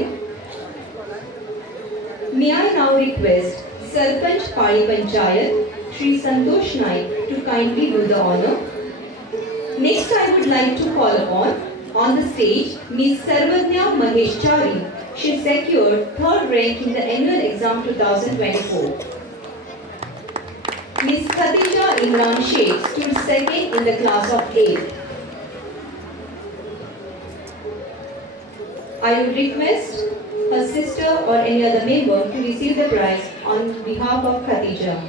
May I now request Sarpanch Pali Panchayat, Shri Santosh Naik, to kindly do the honor. Next, I would like to call upon on the stage Ms. Sarvadnya Mahesh Chari. She secured third rank in the annual exam 2024. Ms. Khadija Imran Sheikh stood second in the class of 8th. I would request her sister or any other member to receive the prize on behalf of Khadija.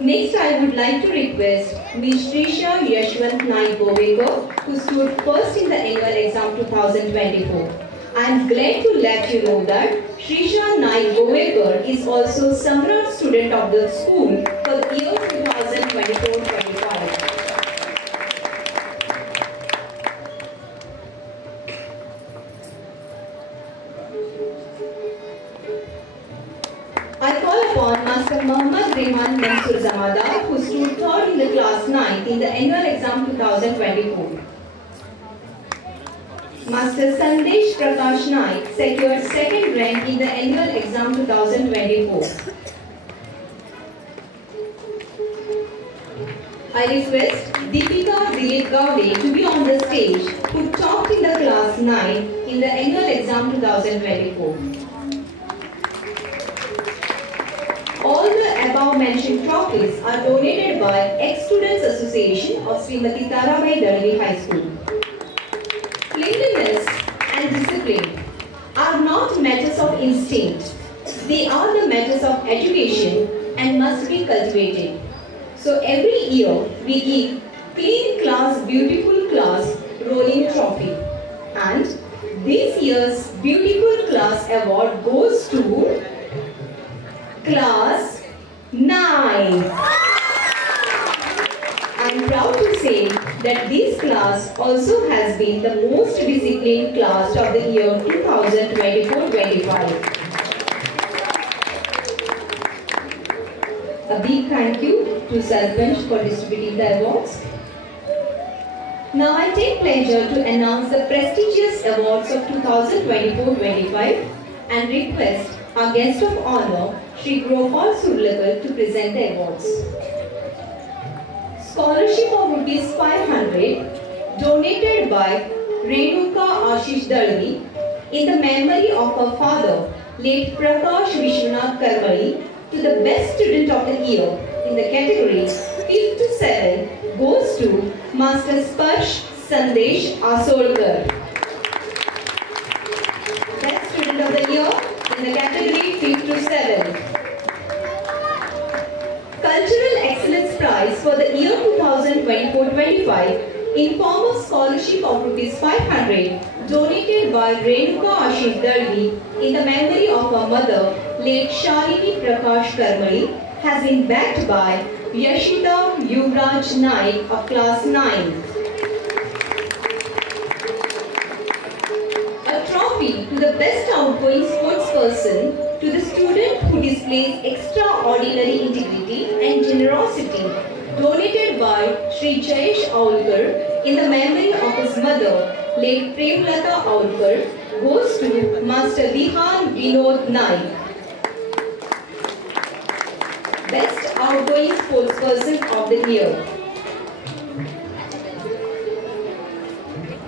Next, I would like to request Ms. Trisha Yashwant Naik Govekar, who stood first in the annual exam 2024. I am glad to let you know that Trisha Naik Govekar is also Samrat student of the school for the year 2024-25. I call upon Master Muhammad Rehan Mansur Zamadar, who stood third in the class 9th in the annual exam 2024. Master Sandesh Prakash Naik secured second rank in the annual exam 2024. I request Deepika Dilip Gowde to be on the stage, who topped in the class 9 in the annual exam 2024. All the above mentioned trophies are donated by Ex-Students Association of Srimati Tarabai Darli High School. Cleanliness and discipline are not matters of instinct. They are the matters of education and must be cultivated. So every year we give Clean Class Beautiful Class rolling trophy. And this year's Beautiful Class award goes to Class 9. I am proud to say that this class also has been the most disciplined class of the year 2024-25. A big thank you to Sarpanch for distributing the awards. Now I take pleasure to announce the prestigious awards of 2024-25 and request our guest of honor, Shri Gopal Surlagar, to present the awards. Scholarship of ₹500 donated by Renuka Ashish Dalvi in the memory of her father, late Prakash Vishwanath Karmali, to the best student of the year in the category 5th to 7th goes to Master Sparsh Sandesh Asolkar. Best student of the year in the category 5th to 7th. Cultural Excellence Prize for the year 2024-25 in form of scholarship of ₹500 donated by Renuka Ashish Dalvi in the memory of her mother, late Shalini Prakash Karmali, has been backed by Yashita Yuvraj Naik of class 9. A trophy to the best outgoing sportsperson to the student who displays extraordinary integrity and generosity, donated by Shri Jayesh Aulkar in the memory of his mother, late Premlata Aulkar, goes to Master Vihan Vinod Naik. Best outgoing sportsperson of the year.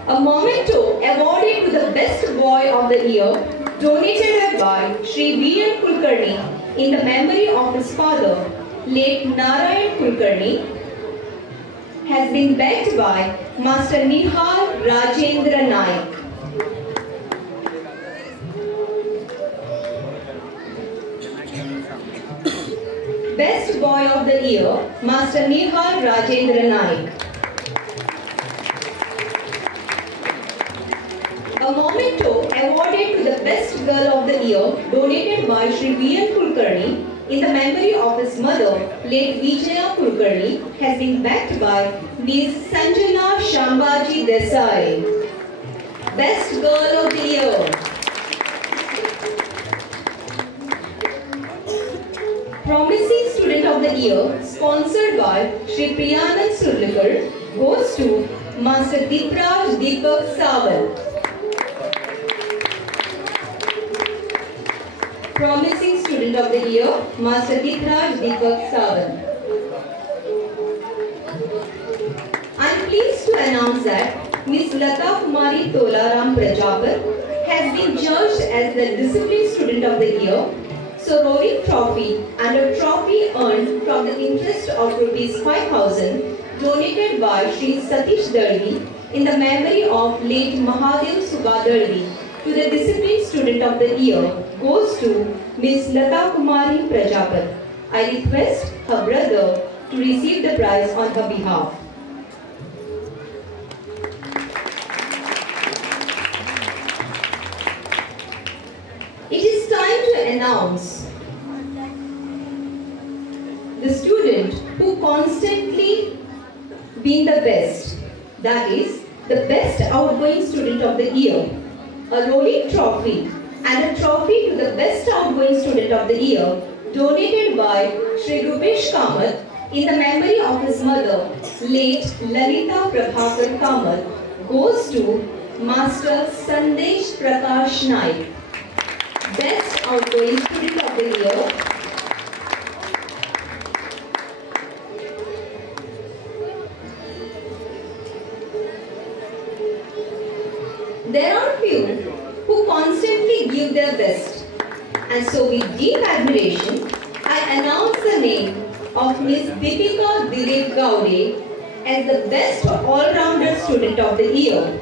A memento awarded to the best boy of the year, donated by Shri V.N. Kulkarni in the memory of his father, late Narayan Kulkarni, has been backed by Master Nihal Rajendra Naik. Best Boy of the Year, Master Nihal Rajendra Naik. A memento awarded to the Best Girl of the Year, donated by Shri V.N. Kulkarni in the memory of his mother, late Vijaya Kulkarni, has been backed by Ms. Sanjana Shambaji Desai. Best Girl of the Year. Promising Student of the Year, sponsored by Shri Priyanand Surlagar, goes to Master Dipraj Deepak Sawant. Promising Student of the Year, Master Dipraj Deepak Sawant. I am pleased to announce that Ms. Lata Kumari Tolaram Prajapat has been judged as the Disciplined Student of the Year, Sorori Trophy and a trophy earned from the interest of ₹5,000 donated by Shri Satish Dalvi in the memory of late Mahadev Subha Dalvi to the Disciplined Student of the Year goes to Ms. Lata Kumari Prajapat. I request her brother to receive the prize on her behalf. It is time to announce the student who constantly been the best, that is, the best outgoing student of the year, a rolling trophy and a trophy to the best outgoing student of the year donated by Shri Rupesh Kamath in the memory of his mother, late Lalita Prabhakar Kamath, goes to Master Sandesh Prakash Naik. Best outgoing student of the year. There are few who constantly give their best, and so with deep admiration, I announce the name of Ms. Deepika Dilip Gowde as the best all-rounder student of the year.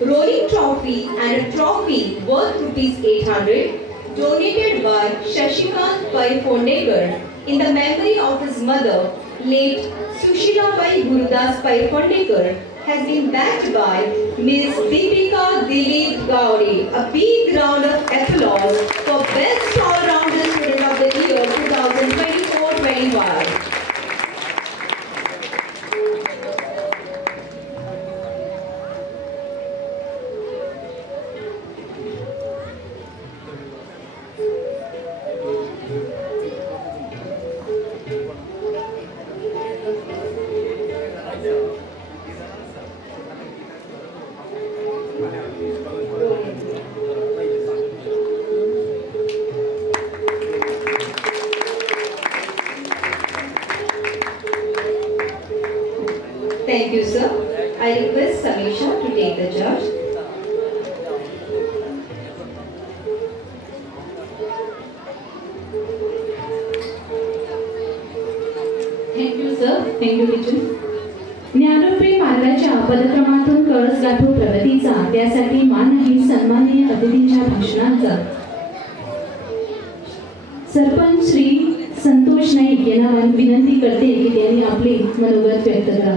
Rolling trophy and a trophy worth ₹800 donated by Shashikant Pai Fondegar in the memory of his mother, late Sushila Pai Gurudas Pai Fondegar, has been backed by Ms. Deepika Dilip Gowde. A big round of applause for Best All-Rounder Student of the Year 2024-25. Thank you, sir. I request Samisha to take the charge. Thank you, sir. Thank you, teacher. Gyanvapi मार्गाच्या पदक्रमातून कळस गाठू प्रगतीचा, त्यासाठी मान आहे सन्माननीय अतिथींच्या भाषणांचा. सरपंच श्री संतोष नाईक यांना विनंती करते की त्यांनी आपले मनोगत व्यक्त करा.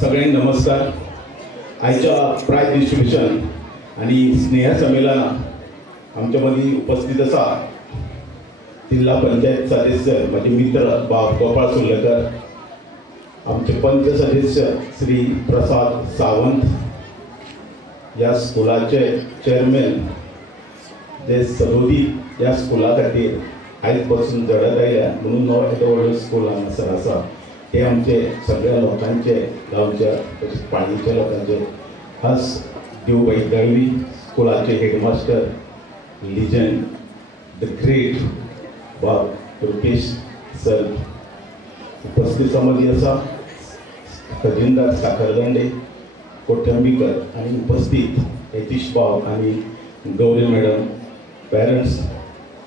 सगळ्यांना नमस्कार. आजच्या प्राइज डिस्ट्रीब्युशन आणि स्नेह संमेलना आमच्या मध्ये उपस्थित असा जिल्हा पंचायत सदस्य माझे मित्र गोपाळ सुर्लेकर, आमचे पंच सदस्य श्री प्रसाद सावंत, या स्कुलाचे चेअरमॅन जे सरोदी या स्कुला खातीर आयज पासून झडत आयल्या म्हणून व्हडलो स्कूल हांगासर आसा ते आमचे सगळ्या लोकांचे गांवच्या पाणीच्या लोकांचे खास दिवबाई दळवी स्कुलाचे हेडमास्टर लिजंड द ग्रेट बाब रुपेश सर उपस्थित मदी आसा. खजिनदार साखरदंडे कोठंबीकर आणि उपस्थित यतीश भाव आणि Gauri madam, parents,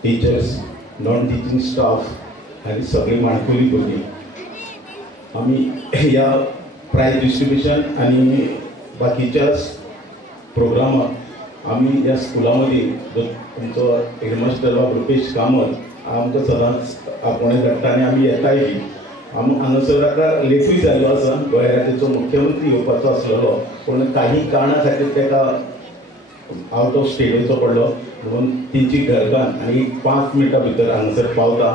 teachers, non teaching staff आणि सगळी माणकुली भुरगीं. आम्ही या प्राइज डिस्ट्रीब्युशन आणि बाकीच्या प्रोग्रामाक आम्ही या स्कुलामध्ये जो तुमचो हेडमास्टर बाब रुपेश कामत आमकां सदांच आपणे धाडटा आनी आमी येताय बी. हांगासर आतां लेटूय जाल्लो आसा. गोंय राज्याचो मुख्यमंत्री येवपाचो आसलेलो पूण काही कारणां खातीर ताका आवट ऑफ स्टेट वयचो पडलो म्हणून तेंची घरकान्न आनी 5 मिनटां भितर हांगासर पावता.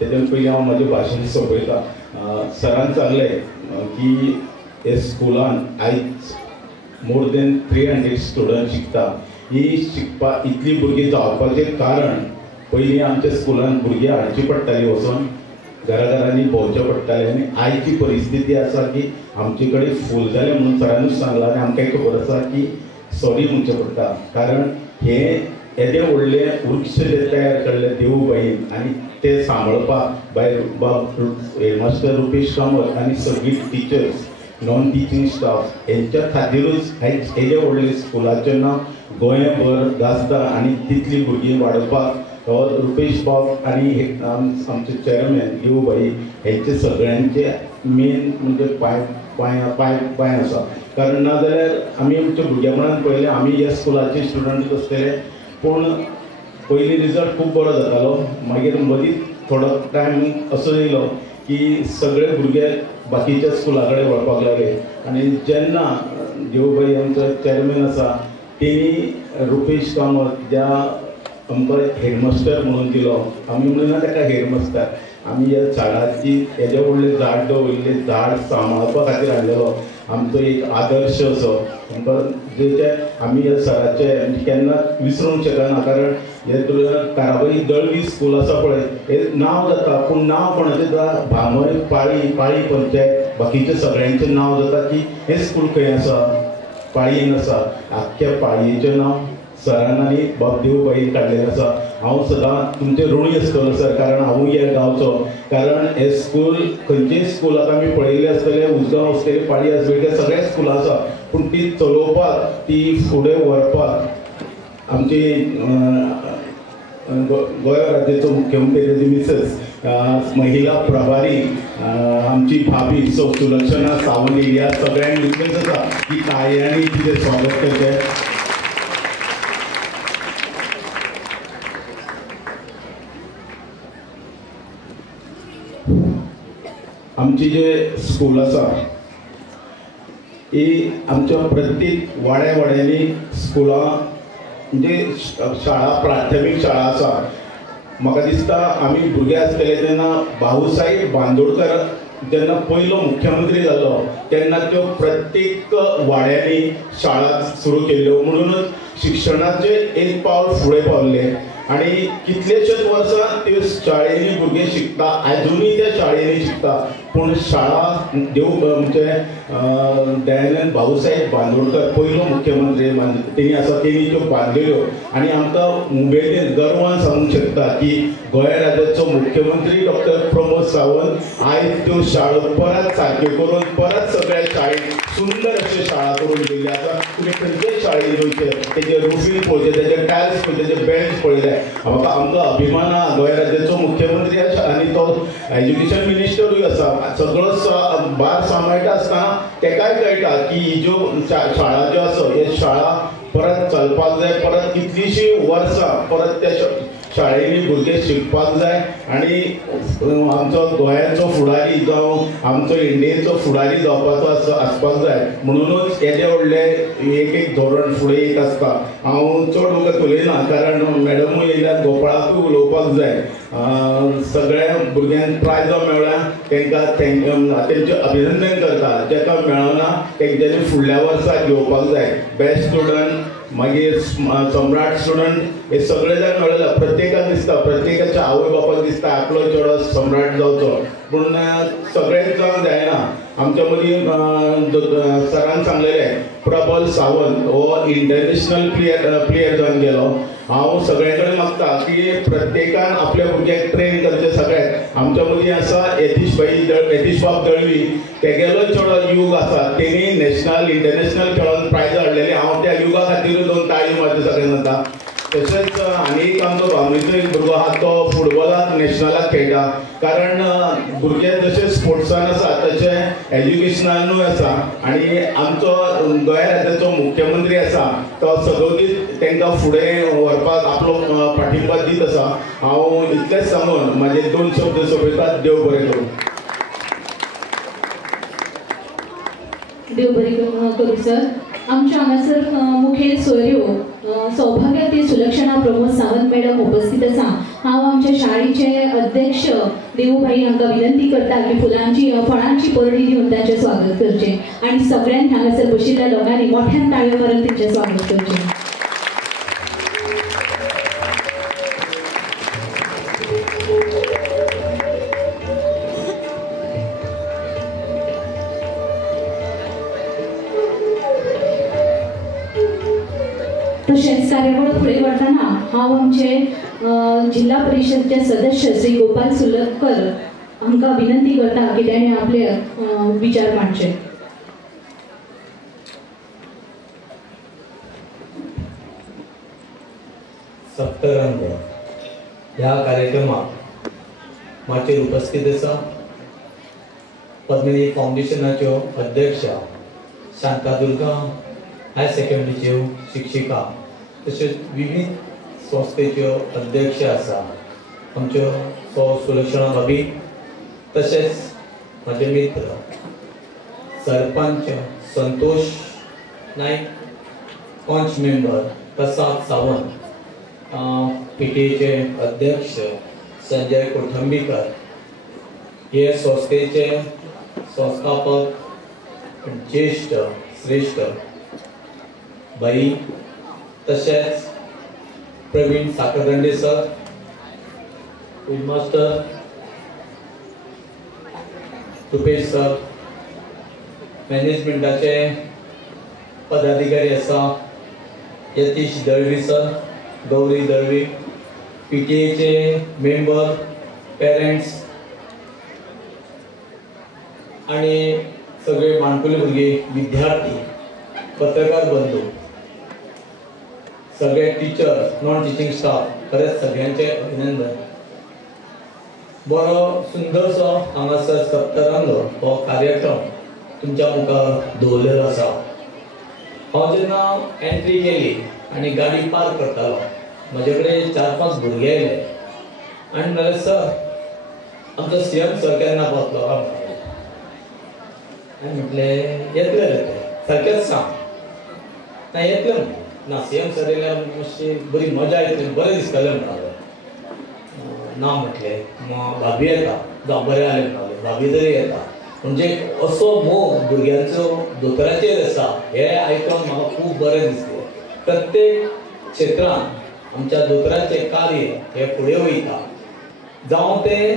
तेच्या पयलीं हांव म्हाजें भाशण सोंपयता. सरान सांगलें की हे स्कुलान आयज मोर देन 300 स्टुडंट शिकता. ही शिकपा इतली भुरगीं जावपाचें कारण पयलीं आमच्या स्कुलान भुरगीं हाडची पडटालीं वचून घराघरांनी भोंवचें पडटालें आनी आयची परिस्थिती आसा की आमचे कडेन फूल जालें म्हणून सरानूच सांगलां आनी आमकांय खबर आसा की सॉरी म्हणचें पडटा. कारण हे येदे व्हडले वृक्ष जे तयार केल्ले देवबाईन आनी ते सांबाळपाक बाय बाब हेडमास्टर रुपेश कामत आनी सगळी टीचर्स, नॉन टीचिंग स्टाफ हेंच्या खातीरूच आयज येदे व्हडले स्कुलाचें नांव गोंयभर गाजता आनी तितली भुरगीं वाडोवपाक रुपेश बाब आनी आमचे चेअरमॅन देवबाई हेंचे सगळ्यांचे मेन म्हणजे पांय आसा. कारण नाजाल्यार आमी आमच्या भुरगेपणांत पळयलें आमी ह्या स्कुलाचे स्टुडंट आसतले पूण पयलीं रिजल्ट खूब बरो जातालो. मागीर मदींच थोडो टायम असो येयलो की सगळे भुरगे बाकीच्या स्कुला कडेन वळपाक लागले आनी जेन्ना देवबाई आमचो चेअरमॅन आसा तेणी रुपेश कामत ज्या आमकां हेडमास्टर म्हणून दिलो. आमी म्हणून ताका हेडमास्टर. आमी ह्या झाडाची हेजे व्हडले झाड दवरिल्ले झाड सांबाळपा खातीर हाडलेलो आमचो एक आदर्श असो. आमकां जेचे आमी ह्या सराचे केन्ना विसरूंक शकना. कारण हे काराबाई दळवी स्कूल आसा पळय हे नांव जाता पूण नांव कोणाचें जाता भांगोय पाळी पंचायत बाकीचे सगळ्यांचें नांव जाता की हे स्कूल खंय आसा पाळयेन आसा. आख्ख्या पाळयेचें नांव सरान आनी बाब देवबाईन काडलेलें आसा. हांव सदां तुमचें ऋणी आसतलो सर कारण हांवूय ह्या गांवचो. कारण हे स्कूल खंयचेय स्कूल आतां आमी पळयल्लें आसतलें उजगांव आसतलें पाळी आसतलें सगळे स्कुलां आसा पूण ती चलोवपाक ती फुडें व्हरपाक आमची गोंय राज्याचो मुख्यमंत्री तेजी मिसेस महिला प्रभारी आमची भाभी सौ सुलक्षणा सावंत ह्या सगळ्यांक विनंती आसा की तायांनी तिजें स्वागत करचें. आमची जे स्कूल आसा ही आमच्या प्रत्येक वाड्यांनी स्कुलां म्हणजे शाळा प्राथमीक शाळा आसा. म्हाका दिसता आमी भुरगे आसतले तेन्ना भाऊसाहेब बांदोडकर जेन्ना पयलो मुख्यमंत्री जालो तेन्ना त्यो प्रत्येक वाड्यांनी शाळा सुरू केल्ल्यो म्हणूनच शिक्षणाचे एक पावल फुडें पावल्ले आणि कितलेशेच वर्सां त्यो शाळेंनी भुरगे शिकता, अजुनूय त्या शाळेंनी शिकता. पूण शाळा म्हणजे दयानंद भाऊसाहेब बांदोडकर पयलो मुख्यमंत्री तेणी आसा, तेणी त्यो बांदलेल्यो. आनी आमकां उमेदीन गर्वान सांगूंक शकता की गोंय राज्याचो मुख्यमंत्री डॉक्टर प्रमोद सावंत आयज त्यो शाळो परत सारक्यो करून परत सगळ्या शाळेक सुंदर अशी शाळा करून दिल्ली आसा. तुमी खंयच्याय शाळेन वयचे तेजे रुफींग पळयचे, तेजे टायल्स पळयचे, तेजे बेंच पळयले, आमकां अभिमान आहा गोंय राज्याचो मुख्यमंत्री आसा आनी तो एज्युकेशन मिनिस्टरूय आसा. सगळो भार सांबाळटा आसतना तेकाय कळटा की ही ज्यो शाळा ज्यो आसा ह्यो शाळा परत चलपाक जाय, परत कितलींशीं वर्सां परत त्या शाळेंनी भुरगे शिकपाक जाय. आनी आमचो गोंयाचो फुडारी जावं आमचो इंडियेचो फुडारी जावपाचो आसपाक जाय. म्हणूनच येदे व्हडले एक धोरण फुडें येत आसता. हांव चड म्हाका उलयना कारण मॅडमूय येयल्यार गोपाळाकूय उलोवपाक जाय. सगळ्या भुरग्यांक प्रायजां मेळ्ळ्या, तांकां तेंचें अभिनंदन करता. जाका मेळना तेंच्यांनी फुडल्या वर्सा घेवपाक जाय. बेस्ट स्टुडंट मागीर सम्राट स्टुडंट हे सगळे जाण मेळ्ळेले. प्रत्येकाक दिसता, प्रत्येकाच्या आवय बापाक दिसता आपलो चेडो सम्राट जावचो, पूण सगळेच जावंक जायना. आमच्या मदीं सरान सांगलेले प्रबल सावंत हो इंटरनॅशनल प्लेयर जावन गेलो. हांव सगळे कडेन मागता की प्रत्येकान आपल्या भुरग्याक ट्रेन करचे. सगळ्याक आमच्या मदीं आसा यतीश बाब दळवी, तेगेलो चेडो युग आसा, तेणी नॅशनल इंटरनॅशनल खेळोन प्रायजां हाडलेली. हांव त्या युगा खातीर 2 ताळयो मारता सगळ्यांक म्हणटा. तशेंच आनी एक आमचो भावनेचो एक भुरगो आहा तो फुटबॉलाक नॅशनलाक खेळटा. कारण भुरगे जशे स्पोर्ट्सान आसा तशे एज्युकेशनानूय आसा. आनी आमचो गोंय राज्याचो मुख्यमंत्री आसा तो सगळींच तांकां फुडें व्हरपाक आपलो पाठिंबा दीत आसा. हांव इतलेंच सांगून म्हाजे 2 शब्द सोंपयतात. देव बरें करूं. देव बरी करू सर. आमच्या हांगासर मुखेल सोयऱ्यो सौभाग्यवती सुलक्षणा प्रमोद सावंत मॅडम उपस्थित आसा. हांव आमच्या शाळेचे अध्यक्ष देवूभाई हांकां विनंती करता की फळांची परडी दिवन तांचें स्वागत करचें आनी सगळ्यांनी हांगासर बशिल्ल्या लोकांनी मोठ्यान ताळयो मारून तांचें स्वागत करचें. तशेंच कार्यावळ फुडें व्हरतना हांव आमचे जिल्हा परिषदचे सदस्य श्री गोपाल सुलकर हांकां विनंती करता की ताणें आपले विचार मांडचे. सप्तरंग ह्या कार्यक्रमाक माचेर उपस्थित आसा पद्मिनी फाउंडेशनाच्यो अध्यक्षा शांतादुर्गा, हायर सेकंडरीच्यो शिक्षिका, तशेंच विविध संस्थेच्यो अध्यक्ष आसा आमच्यो सुलक्षणा भाभी, तशेंच म्हाजे मित्र सरपंच संतोष नायक, पंच मेंबर प्रसाद सावंत, पीटीएचे अध्यक्ष संजय कोठंबीकर, हे संस्थेचे संस्थापक ज्येष्ठ श्रेष्ठ बाई, तशेंच Pravin Sakardande sir, headmaster Rupesh sir, मॅनेजमेंटाचे पदाधिकारी आसा यतीश दळवी सर, गौरी दळवी, पीटीएचे मेंबर, पेरेंट्स आणि सगळे माणकुले भुरगे, विद्यार्थी, पत्रकार बंधू, सगळे टीचर्स, नॉन टीचिंग स्टाफ, खरेंच सगळ्यांचे अभिनंदन. बरो सुंदरसो हांगासर सप्तरंग हो कार्यक्रम तुमच्या मुखार दवरलेलो आसा. हांव जेन्ना एंट्री केली आनी गाडी पार्क करतालो म्हजे कडेन 4-5 भुरगे येयले आनी म्हणलें सर आमचो सीएम सर केन्ना पावतलो हांवें म्हटलें येतले रे ते सारकेंच सांग. ना येतले ना सीएम सर येयल्यार मातशी बरी मजा येतली, बरें दिसतलें म्हणटाले. ना म्हटलें भाभी येता, जावं बरें जालें म्हणटाले. भाभी तरी येता म्हणजे असो मोग भुरग्यांचो दोतोराचेर आसा हें आयकून म्हाका खूब बरें दिसलें. प्रत्येक क्षेत्रांत आमच्या दोतोराचे कार्य हे फुडें वयता, जावं ते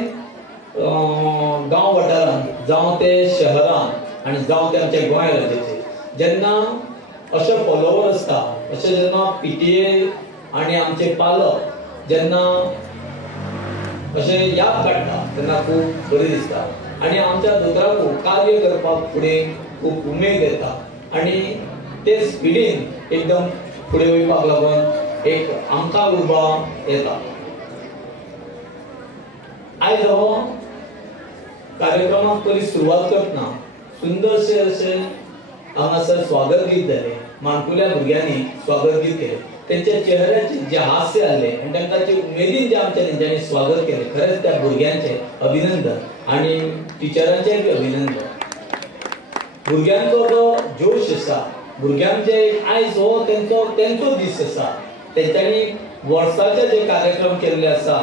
गांव वाठारांत, जावं ते शहरांत आनी जावं ते आमच्या गोंय राज्याचे. जेन्ना अशे फॉलोवर आसता, अशे जेन्ना PTA आनी आमचे पालक जेन्ना अशे याद काडटा तेन्ना खूब बरें दिसता. आनी आमच्या दोतोराकू कार्य करपाक फुडें खूब उमेद येता आनी ते स्पिडीन एकदम फुडें वयपाक लागून एक आमकां उर्बा येता. आयज हो कार्यक्रमाक पयली सुरवात करतना सुंदरशे अशे हांगासर स्वागत गीत जालें. माणकुल्या भुरग्यांनी स्वागत गीत केलें. तेंच्या चेहऱ्याचे जे हास्य आले आनी तांकां जे उमेदीन जे आमच्या तेंच्यांनी स्वागत केलें, खरेंच त्या भुरग्यांचे अभिनंदन आनी टिचरांचेय बी अभिनंदन. भुरग्यांचो जो जोश आसा, भुरग्यांचे आयज हो तेंचो दीस आसा. तेंच्यांनी वर्साचे जे कार्यक्रम केल्ले आसा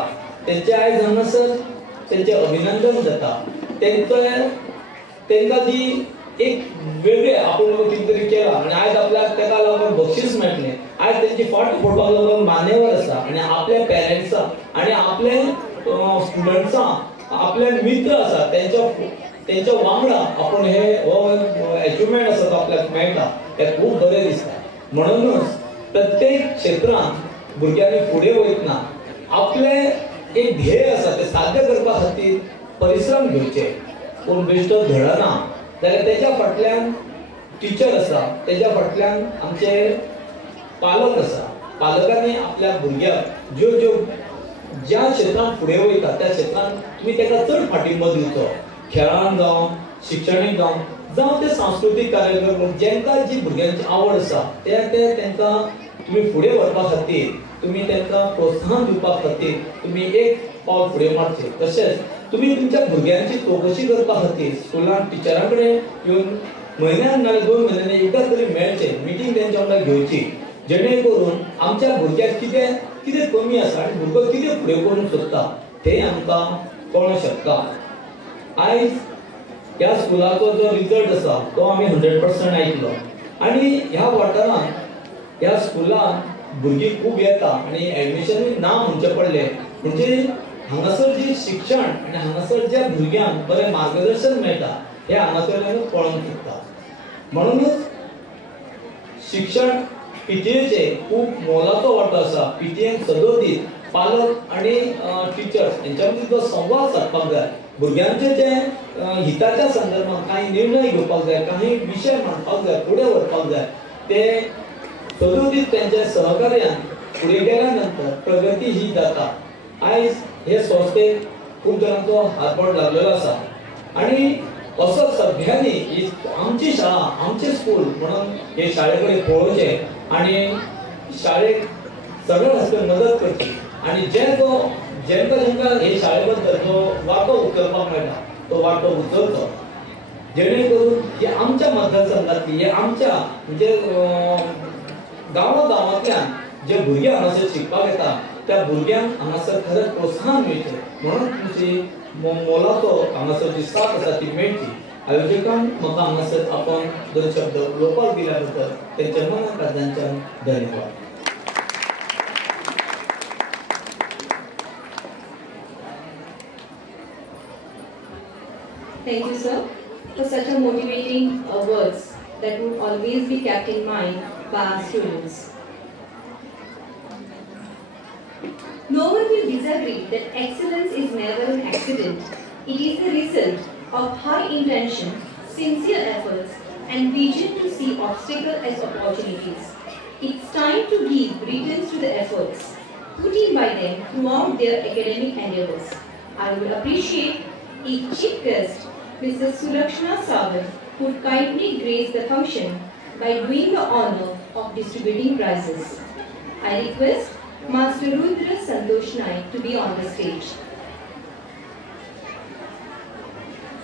तेंचे आयज हांगासर तेंचे अभिनंदन जाता. तेंकां जी एक वेगळे आपूण कितें तरी केलां आनी आयज आपल्याक तेका लागून बक्षीस मेळटलें. आयज तेंची फाट फोडपाक लागून मान्यवर आसा आनी आपल्या पेरंट्सांक आनी आपल्या स्टुडंट्सांक आपले मित्र आसा तेंच्या वांगडा आपूण हे हो अचिवमेंट आसा तो आपल्याक मेळटा, हें खूब बरें दिसता. म्हणूनच प्रत्येक क्षेत्रांत भुरग्यांनी फुडें वयतना आपले एक ध्येय आसा ते साध्य करपा खातीर परिश्रम घेवचे. पूण बेश्टो धडना जाल्यार तेच्या फाटल्यान टिचर आसा, तेच्या फाटल्यान आमचे पालक आसा. पालकांनी आपल्या भुरग्याक ज्या क्षेत्रांत फुडें वयता त्या क्षेत्रांत तुमी तेका चड फाटिंबो दिवचो. खेळांत जावं, शिक्षणीक जावं ते सांस्कृतीक कार्यक्रम, जेंकां जी भुरग्यांची आवड आसा ते तेंकां तुमी फुडें व्हरपा खातीर, तुमी तेंकां प्रोत्साहन दिवपा खातीर तुमी एक पावल फुडें मारचें. तशेंच तुमी तुमच्या भुरग्यांची चवकशी करपा खातीर स्कुलांत टिचरां कडेन येवन म्हयन्यान नाल्यार 2 म्हयन्यांनी एकदां तरी मेळचें, मिटींग तेंच्या वांगडा घेवची, जेणे करून आमच्या भुरग्याक कितें कमी आसा आनी भुरगो कितें फुडें करूंक सोदता तें आमकां कळूंक शकता. आयज ह्या स्कुलाचो जो रिजल्ट आसा तो आमी 100% आयकलो आनी ह्या वाठारांत ह्या स्कुलांत भुरगीं खूब येता आनी एडमिशनूय ना म्हणचें पडलें. म्हणजे हांगासर जी शिक्षण आनी हांगासर ज्या भुरग्यांक बरें मार्गदर्शन मेळटा हें हांगासरल्यानूच कळोंक शकता. म्हणूनच शिक्षण PTAचे खूब मोलाचो वांटो आसा. PTAन सदोदीत पालक आनी टिचर्स हेंच्या मदीं जो संवाद सादपाक जाय, भुरग्यांचे जे हिताच्या संदर्भात काही निर्णय घेवपाक जाय, काही विशय मांडपाक जाय, फुडें व्हरपाक जाय, ते सदोदीत तेंच्या सहकार्यान फुडें गेल्या नंतर प्रगती ही जाता. आयज हे संस्थेक खूब जाणांचो हातबळ लागलेलो आसा आनी असो सगळ्यांनी आमची शाळा, आमचे स्कूल म्हणून हे शाळे कडेन पळोवचें आनी शाळेक सगळ्या हस्त्यान मदत करची आनी जेंका हे शाळे बद्दल जो वांटो उखलपाक मेळटा तो वांटो उखलचो, जेणे करून ही आमच्या मतदारसंघातली, हे आमच्या म्हणजे गांवांतल्यान जे भुरगे हांगासर शिकपाक येता त्या भुरग्यांक हांगासर खरेंच प्रोत्साहन मेळचें म्हणून तुमची मोलाचो हांगासर जी साथ आसा ती मेळची. आयोजकांक म्हाका हांगासर आपण 2 शब्द उलोवपाक दिल्या बद्दल तेंच्या मनांतल्यान धन्यवाद. Thank you, sir, for such a motivating words that would always be kept in mind by our students. No one will disagree that excellence is never an accident. It is the result of high intention, sincere efforts, and vision to see obstacles as opportunities. It's time to give returns to the efforts put in by them throughout their academic endeavors. I would appreciate if Chief Guest Mrs. Sulakshana Sawant would kindly grace the function by doing the honor of distributing prizes. I request Master Rudra Santosh Naik to be on the stage.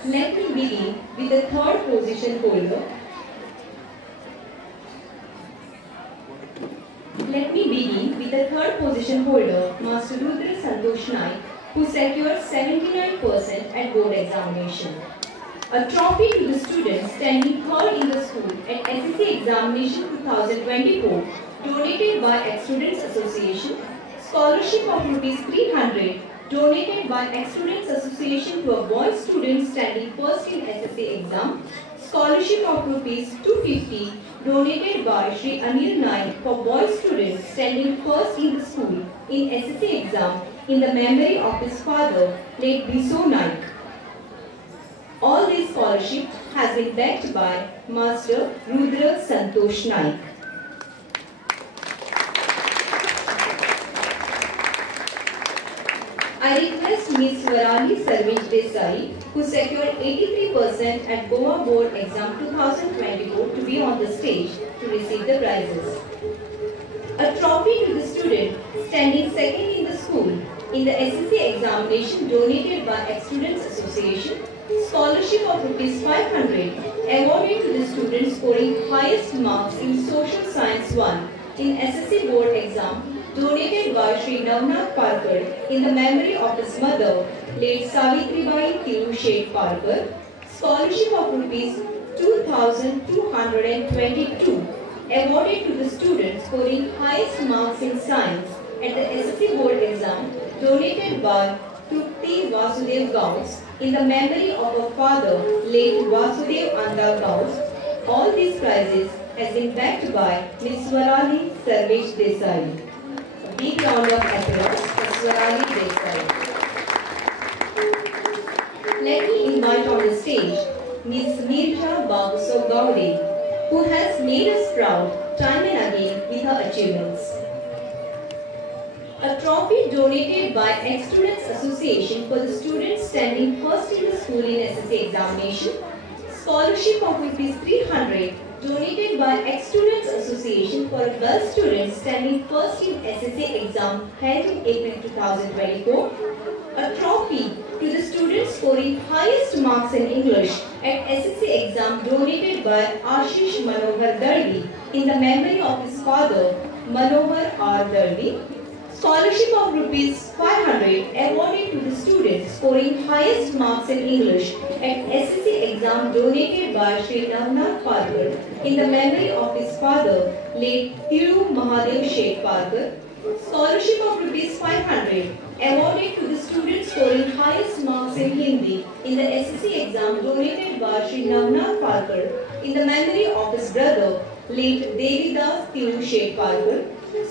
Let me begin with the third position holder. Master Rudra Santosh Naik, who secured 79% at board examination. A trophy to the student standing third in the school at SSC examination 2024, donated by Ex-Students Association Scholarship of rupees 300 donated by Ex-Students Association to a boy student standing first in SSC exam. Scholarship of rupees 250 donated by Shri Anil Naik for boy student standing first in the school in SSC exam in the memory of his father, late Biso Naik. All these scholarships has been backed by Master Rudra Santosh Naik. I request Ms. Swarali Sarvij Desai, who secured 83% at Goa Board Exam 2024, to be on the stage to receive the prizes. A trophy to the student standing second in the school in the SSC examination donated by Ex-Students Association. Scholarship of rupees 500 awarded to the student scoring highest marks in Social Science 1 in SSC Board Exam donated by Shri Navnath Parkar in the memory of his mother, late Savitribai Tiru Sheth Parkar. Scholarship of rupees 2,222 awarded to the student scoring highest marks in science at the SSC Board Exam donated by Trupti Vasudev Gauss in the memory of her father, late Vasudev Anda Gauss. All these prizes has been backed by Ms. Swarali Sarvej Desai. A big round of applause for Swarali Desai. Let me invite on the stage Ms. Nirja Babuso Gowde, who has made us proud time and again with her achievements. A trophy donated by Ex-Students Association for the students standing first in the school in SSC examination. Scholarship of rupees 300 donated by Ex-Students Association for a girl student standing first in SSC exam held in April 2024. A trophy to the student scoring highest marks in English at SSC exam donated by Ashish Manohar Darvi in the memory of his father, Manohar R. Darvi. Scholarship of rupees 500 awarded to the student scoring highest marks in English at SSC exam donated by Shri Navnath Parkar in the memory of his father, late Thiru Mahadev Sheth Parkar. Scholarship of rupees 500 awarded to the student scoring highest marks in Hindi in the SSC exam donated by Shri Navnath Parkar in the memory of his brother, late Devidas Thiru Sheth Parkar.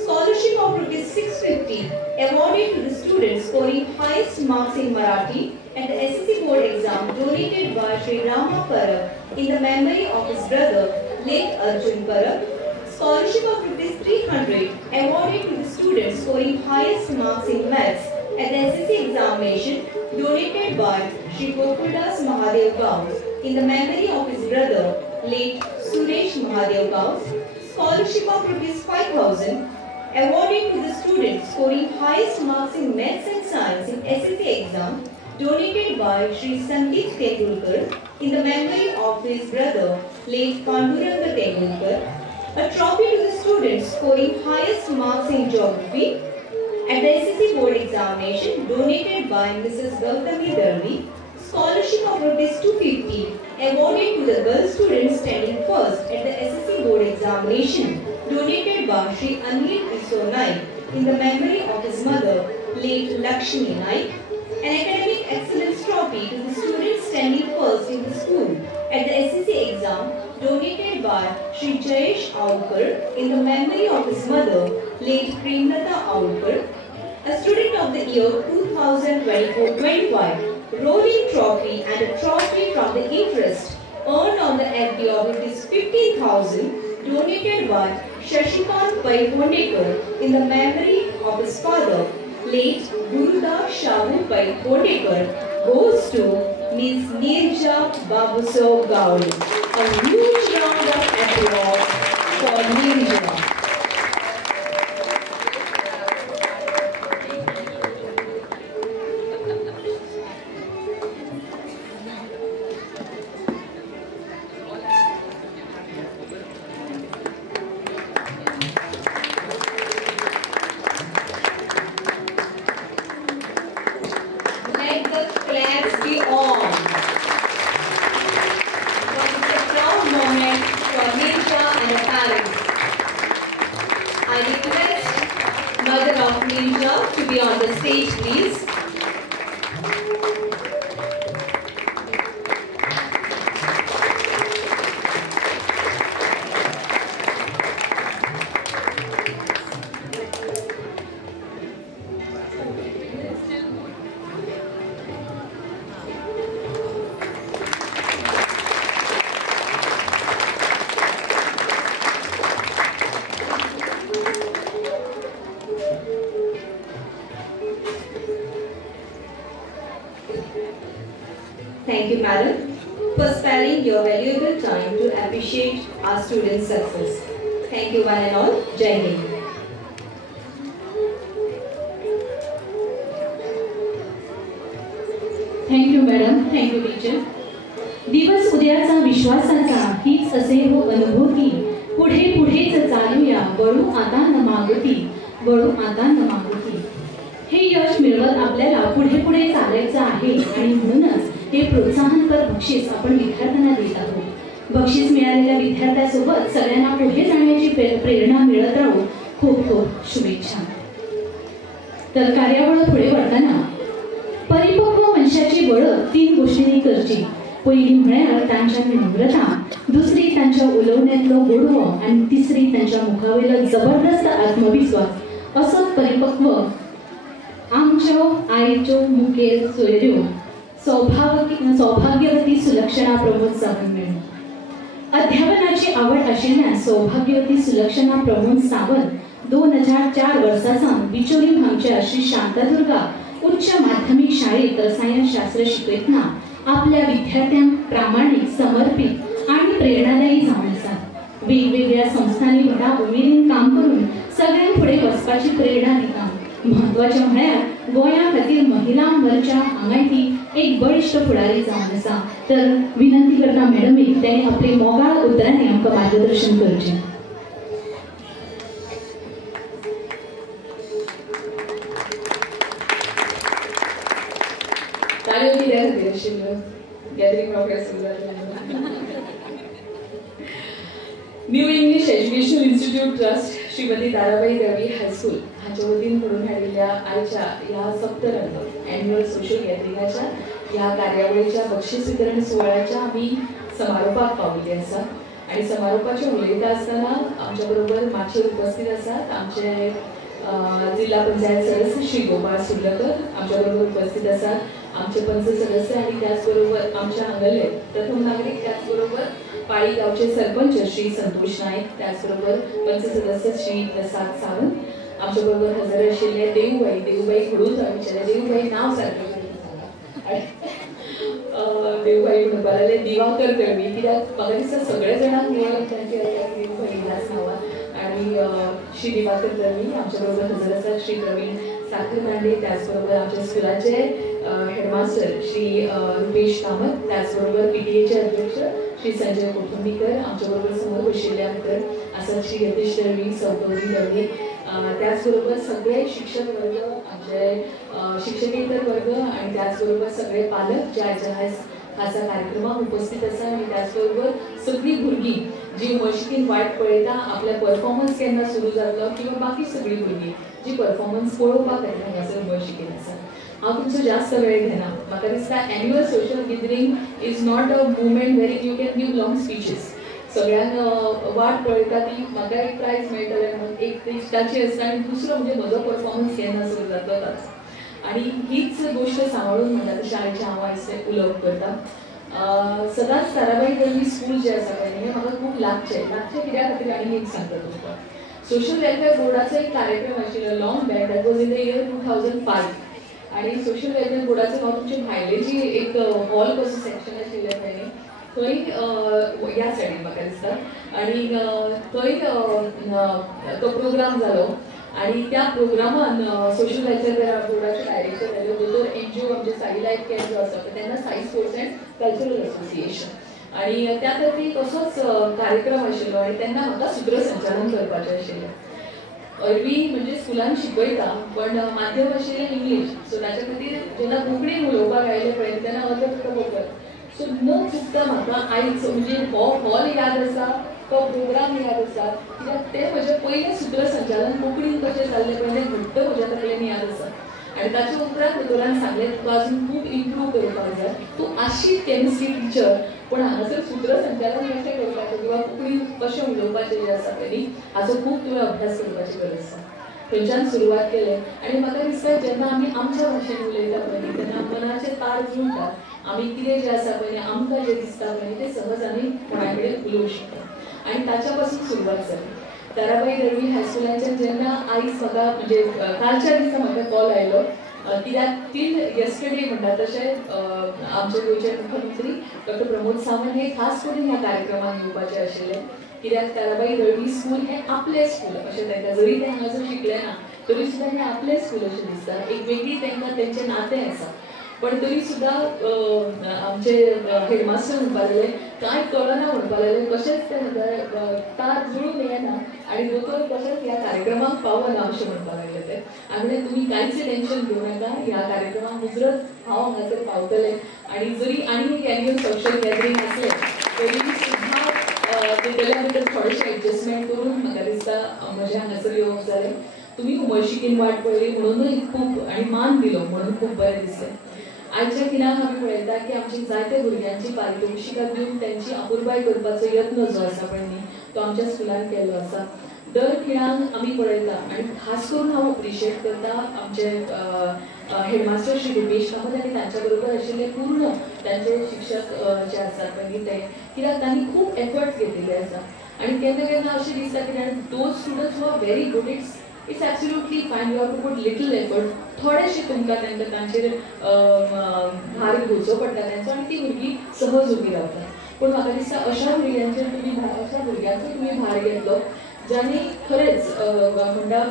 Scholarship of rupees 650 awarded to the student scoring highest marks in Marathi at the SSC board exam donated by Shri Rama Parab in the memory of his brother, late Arjun Parab. Scholarship of rupees 300 awarded to the student scoring highest marks in maths at the SSC examination donated by Shri Gokuldas Mahadev Gauss in the memory of his brother, late Suresh Mahadev Gauss. Scholarship of rupees 5,000 awarded to the student scoring highest marks in maths and science in SSC exam donated by Shri Sandeep Tendulkar in the memory of his brother, late Panduranga Tendulkar. A trophy to the students scoring highest marks in geography at the SSC board examination donated by Mrs. Gautami Darvi. Scholarship of rupees 250 awarded to the girl student standing first at the SSC board examination donated by Shri Anil Biso Naik in the memory of his mother, late Lakshmi Naik. An academic excellence trophy to the students standing first in the school at the SSC exam donated by Shri Jayesh Aulkar in the memory of his mother, late Premlata Aulkar. A student of the year 2024-25 rolling trophy and a trophy from the interest earned on the FD of rupees 15,000 donated by Shashikant Pai Pondekar in the memory of his father, late Gurudas Shahu Pai Pondekar, goes to Ms. Nirja Babuso Gowde. A huge round of applause for Nirja. Let the claps be on. It's a proud moment for Nirja Girinja to be on the stage, please. Thank you, madam, for sparing your valuable time to appreciate our students' success. Thank you, one and all. Jai Hind. Thank you madam, thank you teacher. दिवस उद्याचा विश्वासाचा हीच असे हो अनुभूती, पुढे पुढेच चालूया, वळू आता न मागती, वळू आता न मागती. हे यश मिळवत आपल्याला पुढे पुढे चालायचं आहे आणि म्हणूनच हे प्रोत्साहनपर बक्षीस आपण विद्यार्थ्यांना देत आहोत. बक्षीस मिळालेल्या विद्यार्थ्यांसोबत सगळ्यांना पुढे जाण्याची प्रेरणा मिळत राहू. खूप खूप शुभेच्छा. तर कार्यावळ पुढे वळताना परिपक्व वंशाची ओळख 3 गोष्टींनी करची. पहिली म्हळ्यार तांच्या नम्रता, दुसरी तांच्या उलोवण्यांतलो गोडवो आणि तिसरी तांच्या मुखावेलो जबरदस्त आत्मविश्वास. असो परिपक्व आमच्यो आईच्यो मुखेल सोयऱ्यो सौभाग्यवती सुलक्षणा प्रमोद सावंत मॅडम. अध्यापनाची आवड आशिल्ल्यान सौभाग्यवती सुलक्षणा प्रमोद सावंत 2004 वर्सासावन बिचोली हांगच्या श्री शांतादुर्गा उच्च माध्यमिक शाळेत रसायनशास्त्र शिकयतना आपल्या विद्यार्थ्यांक प्रामाणिक, समर्पित आणि प्रेरणादायी जावन आसात. वेगवेगळ्या संस्थांनी व्हडा उमेदीन काम करून सगळ्यांक फुडें वचपाची प्रेरणा दिता. महत्वाचें म्हळ्यार गोंया खातीर महिलां मोर्चा हांगाय ती एक बळिश्ट फुडारी जावन आसा. तर विनंती करता मॅडमीक ताणें आपले मोगाळ उतरांनी आमकां मार्गदर्शन करचें. New English education institute trust Shrimati Tarabai Dalvi high school हाच्या वतीन घडून हाडिल्ल्या आयच्या ह्या सप्तरंग एन्युअल सोशल गॅदरिंगाच्या ह्या कार्यावळीच्या बक्षीस वितरण सुवाळ्याच्या आमी समारोपाक पाविल्ले आसा. आणि समारोपाचे उलयता आसतना आमच्या बरोबर माचयेर उपस्थित आसात आमचे जिल्हा पंचायत सदस्य श्री गोपाळ सुर्लकर आमच्या बरोबर उपस्थित आसात. आमचे पंच सदस्य आणि त्याचबरोबर आमच्या हांगले प्रथम नागरिक त्याचबरोबर पाळी गावचे सरपंच श्री संतोष नाईक, त्याचबरोबर पंच सदस्य श्री प्रसाद सावंत, आमच्या बरोबर हजर आशिल्ले देवबाई खडूच आमचे देवबाई नाव सारकें देवबाई म्हणपाक लागले दिवाकर दळवी, कित्याक म्हाका दिसता सगळे जाणांक वळख तांची देवबाई ह्याच नांवान. आणि श्री दिवाकर दळवी आमच्या बरोबर हजर आसात श्री प्रवीण साखरकांडे, त्याचबरोबर आमच्या स्कुलाचे हेडमास्टर श्री रुपेश कामत, त्याचबरोबर PTA अध्यक्ष श्री संजय कोथुंबीकर, आमच्या बरोबर समोर बशिल्ले आमकर आसात श्री यतीश दळवी, सौगौरी दळवी, त्याचबरोबर सगळे शिक्षक वर्ग, आमचे शिक्षकेतर वर्ग आणि त्याचबरोबर सगळे पालक जे आयच्या ह्या कार्यक्रमाक उपस्थित आसा. आणि त्याचबरोबर सगळी भुरगीं जी मशिदीन वाट पळयता आपल्या परफॉर्मन्स केन्ना सुरू जातलो किंवा बाकी सगळी भुरगीं जी परफॉर्मन्स पळोवपाक येता हांगासर मशिदीन आसा. हांव तुमचो जास्त वेळ घेना. म्हाका दिसता annual social gathering is not a moment where you can give long speeches. सगळ्यांक वाट पळयता ती म्हाका एक प्रायज मेळटलें म्हणून एक इश्टाची आसता आणि दुसरो म्हणजे म्हजो परफॉर्मन्स केन्ना सुरू जातलो ताचो. आणि हीच गोष्ट सांबाळून म्हणटा तशें आयच्या हांव आयज उलोवप करता. सदांच ताराबाई दळवी स्कूल जे आसा पळय हें म्हाका खूब लागचें कित्या खातीर आनी एक सांगता तुमकां. सोशल वेलफेअर बोर्डाचो एक कार्यक्रम आशिल्लो long back that was in the year 2005. आणि सोशल वेलफेअर बोर्डाचो हांव तुमचे भायले जी एक हॉल कसो सेक्शन आशिल्लें पळय थंय ह्या सायडीन म्हाका दिसता. आणि थंय तो प्रोग्राम जालो आणि त्या प्रोग्रामान सोशल वेलफेअर बोर्डाचे डायरेक्टर जाले दोतोर NGO आमचे साई लायफ केअर जो आसा तेन्ना Sai sports and cultural association. आणि त्या खातीर तसोच कार्यक्रम आशिल्लो आणि तेन्ना म्हाका सूत्रसंचालन करपाचें आशिल्लें. अरवी म्हणजे स्कुलान शिकयता पण माध्यम आशिल्लें इंग्लीश, सो ताच्या खातीर जेन्ना कोंकणीन उलोवपाक आयलें पळय तेन्ना अर्थ करता. सो न चुकता म्हाका आयज म्हणजे हो हॉल याद आसा, तो प्रोग्राम याद आसा कित्याक ते म्हजें पयलें सूत्रसंचालन कोंकणीन कशें जाल्लें पळय तें घट्ट म्हज्या तकलेन याद आसा आनी ताचे उपरांत दोतोरान सांगलें तुका अजून खूब इम्प्रूव करपाक जाय तूं आशिल्ली केमिस्ट्री टीचर पूण हांगासर सूत्रसंचालन कशें करपाचें किंवा कोंकणी कशें उलोवपाचें जें आसा पळय न्ही हाचो खूब तुवें अभ्यास करपाची गरज आसा थंयच्यान सुरवात केलें आनी म्हाका दिसता जेन्ना आमी आमच्या भाशेन उलयता पळय न्ही तेन्ना मनाचे तार जुळटात आमी कितें जें आसा पळय न्ही आमकां जें दिसता पळय तें सहज आमी कोणा कडेन उलोवंक शकता आनी ताच्या पासून सुरवात जाली ताराबाई दळवी हायस्कुलांच्यान जेन्ना आयज म्हाका म्हणजे कालच्या दिसा म्हाका कॉल आयलो कित्याक टील येस्टरडे म्हणटा तशें आमचे गोंयचे मुख्यमंत्री डॉक्टर प्रमोद सावंत हे खास करून ह्या कार्यक्रमाक येवपाचे आशिल्ले कित्याक ताराबाई दळवी स्कूल हें आपलें स्कूल अशें तांकां जरी ते हांगासर शिकले ना तरी सुद्दां हें आपलें स्कूल अशें दिसता एक वेगळी तांकां तेंचें नातें आसा पण तरी सुद्दां आमचे हेडमास्टर म्हणपा लागले कांय कळना म्हणपा लागले कशेंच ते तार जुळून येना आनी दोतोर कशेंच ह्या कार्यक्रमाक पावना अशें म्हणपा लागले ते आनी तुम्ही कांयच टेन्शन घेवं नाका ह्या कार्यक्रमाक मुजरत हांव हांगासर पावतलें आनी जरी आनी एक एन्युअल सोशल गॅदरींग आसलें तरी सुद्दां तेल्या भितर थोडेशें एडजस्टमेंट करून म्हाका दिसता म्हज्या हांगासर येवंक जालें तुमी उमळशिकेन वाट पळयली म्हणूनय खूब आनी मान दिलो म्हणून खूब बरें दिसलें आजच्या दिनाक आमी पळयता की आमची जायत्या भुरग्यांची पारितोषिकां दिवन त्यांची अपुरबाय करपाचो यत्न जो आसा पळय न्ही तो आमच्या स्कुलान केल्लो आसा दर खिणाक आमी पळयता आनी खास करून हांव अप्रिशिएट करता आमचे हेडमास्टर श्री रुपेश कामत आनी तांच्या बरोबर आशिल्ले पूर्ण तांचे शिक्षक जे आसात पळय न्ही ते कित्याक तांणी खूब एफर्ट्स घेतिल्ले आसा आनी केन्ना केन्ना अशें दिसता की those students who are very good it's absolutely fine you have to put little effort थोडेशे तुमकां तांकां तांचेर भार घेवचो पडटा तांचो आनी ती भुरगीं सहज उबी रावतात पूण म्हाका दिसता अशा भुरग्यांचेर अशा भुरग्यांचो तुमी भार घेतलो ज्यांनी खरेंच म्हणटा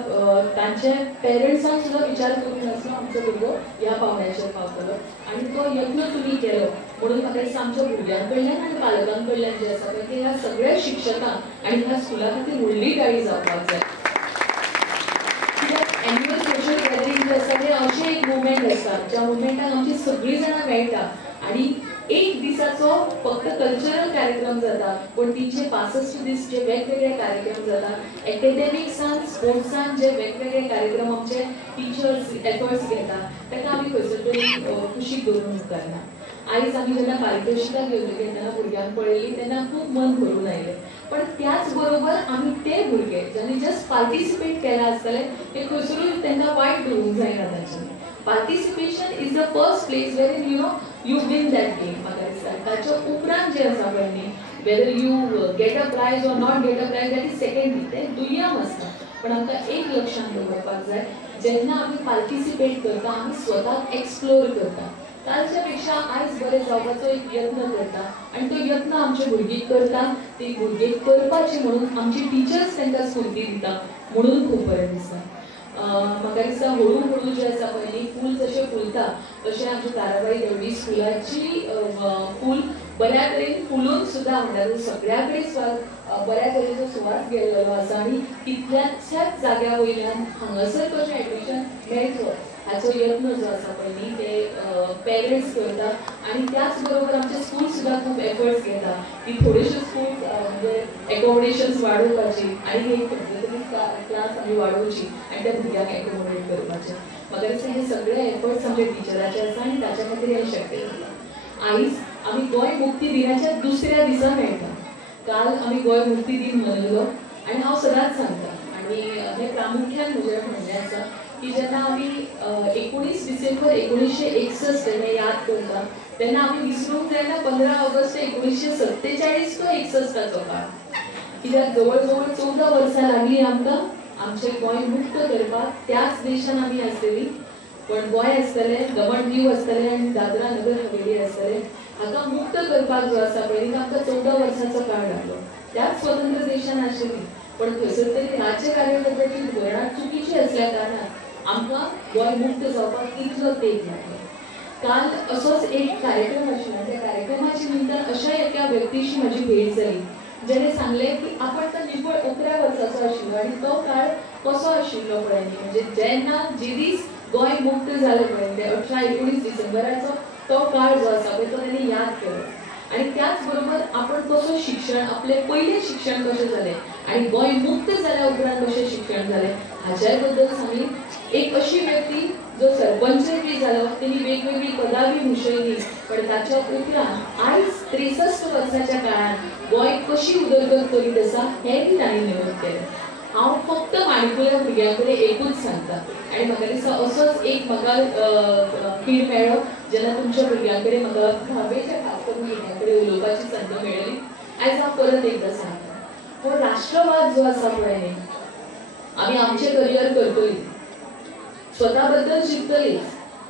तांचे पेरंट्सांक सुद्दां विचार करूंक नासलो आमचो भुरगो ह्या पावंड्याचेर पावतलो आनी तो यत्न तुमी केलो म्हणून म्हाका दिसता आमच्या भुरग्यां कडल्यान आनी पालकां कडल्यान जें आसा पळय तें ह्या सगळ्या शिक्षकांक आनी ह्या स्कुला खातीर व्हडली गाळी जावपाक जाय कित्याक एन्युअल सोशल गॅदरींग जें आसा तें अशें एक मुवमेंट आसा ज्या मुवमेंटाक आमची सगळीं जाणां मेळटा आनी एक दिसाचो फक्त कल्चरल कार्यक्रम जाता पण 365 दीस जे वेगवेगळे कार्यक्रम जाता एकेडेमिक्सान स्पोर्ट्सान जे वेगवेगळे कार्यक्रम आमचे टिचर्स एफर्ट्स घेता ताका आमी खंयसर तरी खुशीक दवरून उपकारना आयज आमी जेन्ना पारितोषिकां घेवली तेन्ना भुरग्यांक पळयली तेन्ना खूब मन भरून आयलें पण त्याच बरोबर आमी ते भुरगे ज्यांनी जस्ट पार्टिसिपेट केला आसतले ते खंयसरूय तांकां वायट धरूंक जायना तांच्यानी participation is the first place where you win that game म्हाका दिसता ताच्या उपरांत जे आसा पळय न्ही whether you get a prize or not get a prize that is secondary तें दुय्यम आसता पण आमकां एक लक्षांत दवरपाक जाय जेन्ना आमी पार्टिसिपेट करता आमी स्वताक एक्सप्लोर करता कालच्या पेक्षा आयज बरें जावपाचो एक यत्न करता आनी तो यत्न आमचे भुरगीं करता ती भुरगीं करपाची म्हणून आमची टिचर्स तांकां स्फूर्ती दिता म्हणून खूब बरें दिसता म्हाका दिसता हळू हळू जे आसा पळय न्ही फूल जशें फुलता तशें आमची ताराबाई दळवी स्कुलाची फूल बऱ्या तरेन फुलून सुद्दां म्हणटा सगळ्या कडेन बऱ्या तरेचो सुवास गेल्लो आसा आनी कितल्याशाच जाग्या वयल्यान हांगासर कशें एडमिशन मेळचो हाचो यत्न जो आसा पळय न्ही ते पेरंट्स करता आनी त्याच बरोबर आमचे स्कूल सुद्दां खूब एफर्ट्स घेता की थोडेशे स्कूल्स म्हणजे एकोमोडेशन्स वाडोवपाची आनी एक क्लास आमी वाडोवची आनी त्या भुरग्यांक एकोमोडेट करपाचें म्हाका दिसता हे सगळे एफर्ट्स आमचे टिचराचे आसा आनी ताच्या खातीर हें शक्य जाता आयज आमी गोंय मुक्ती दिनाच्या दुसऱ्या दिसा मेळटा काल आमी गोंय मुक्ती दिन मनयलो आनी हांव सदांच सांगता आनी हें प्रामुख्यान म्हजें म्हणणें आसा की जेन्ना आमी 19 डिसेंबर 1961 जेन्ना याद करता तेन्ना आमी विसरूंक जायना 15 ऑगस्ट 1947 तो 61 काळ कित्याक जवळ जवळ 14 वर्सां लागली आमकां आमचें गोंय मुक्त करपाक त्याच देशान आमी आसलेली पण गोंय आसतलें दमण दीव आसतलें आनी दादरा नगर हवेली आसतलें हाका मुक्त करपाक जो आसा पळय आमकां 14 वर्सांचो काळ लागलो त्याच स्वतंत्र देशान आशिल्ली पण खंयसर तरी राज्य कार्यकर्त्याची धोरणां चुकीची आसल्या कारणान आमकां गोंय मुक्त जावपाक इतलो तेग लागलो काल असोच एक कार्यक्रम आशिल्लो त्या कार्यक्रमाच्या निमतान अशा एका व्यक्तीशी म्हजी भेट जाली जेणे सांगलें की आपण तर निवळ 11 वर्साचो आशिल्लो आनी तो काळ कसो आशिल्लो पळय न्ही म्हणजे जेन्ना जे दीस गोंय मुक्त जालें पळय ते 18-19 डिसेंबराचो तो काळ जो आसा पळय तो ताणें याद केलो आणि त्याचबरोबर आपण कसं शिक्षण, आपले पहिले शिक्षण कशें जालें आणि गोंय मुक्त जाल्या उपरांत कशें शिक्षण जालें हाच्या बद्दल सांगली. एक अशी व्यक्ती जो सरपंचय बी जालो, तेणी वेगवेगळी पदावी भुषयली, पण ताच्या उपरांत आयज 63 वर्साच्या काळात गोंय कशी उदरगत करीत आसा हें बी तांणी नमूद केलें. हांव फक्त माणकुल्या भुरग्यां कडेन एकूच सांगता आनी म्हाका दिसता असोच एक म्हाका खीण मेळ्ळो जेन्ना तुमच्या भुरग्यां कडेन म्हाका धावेच्या खास करून भुरग्यां कडेन उलोवपाची संद मेळ्ळी. आयज हांव परत एकदां सांगता, हो राष्ट्रवाद जो आसा पळय न्ही, आमी आमचें करियर करतलीं, स्वता बद्दल चिंततलीं,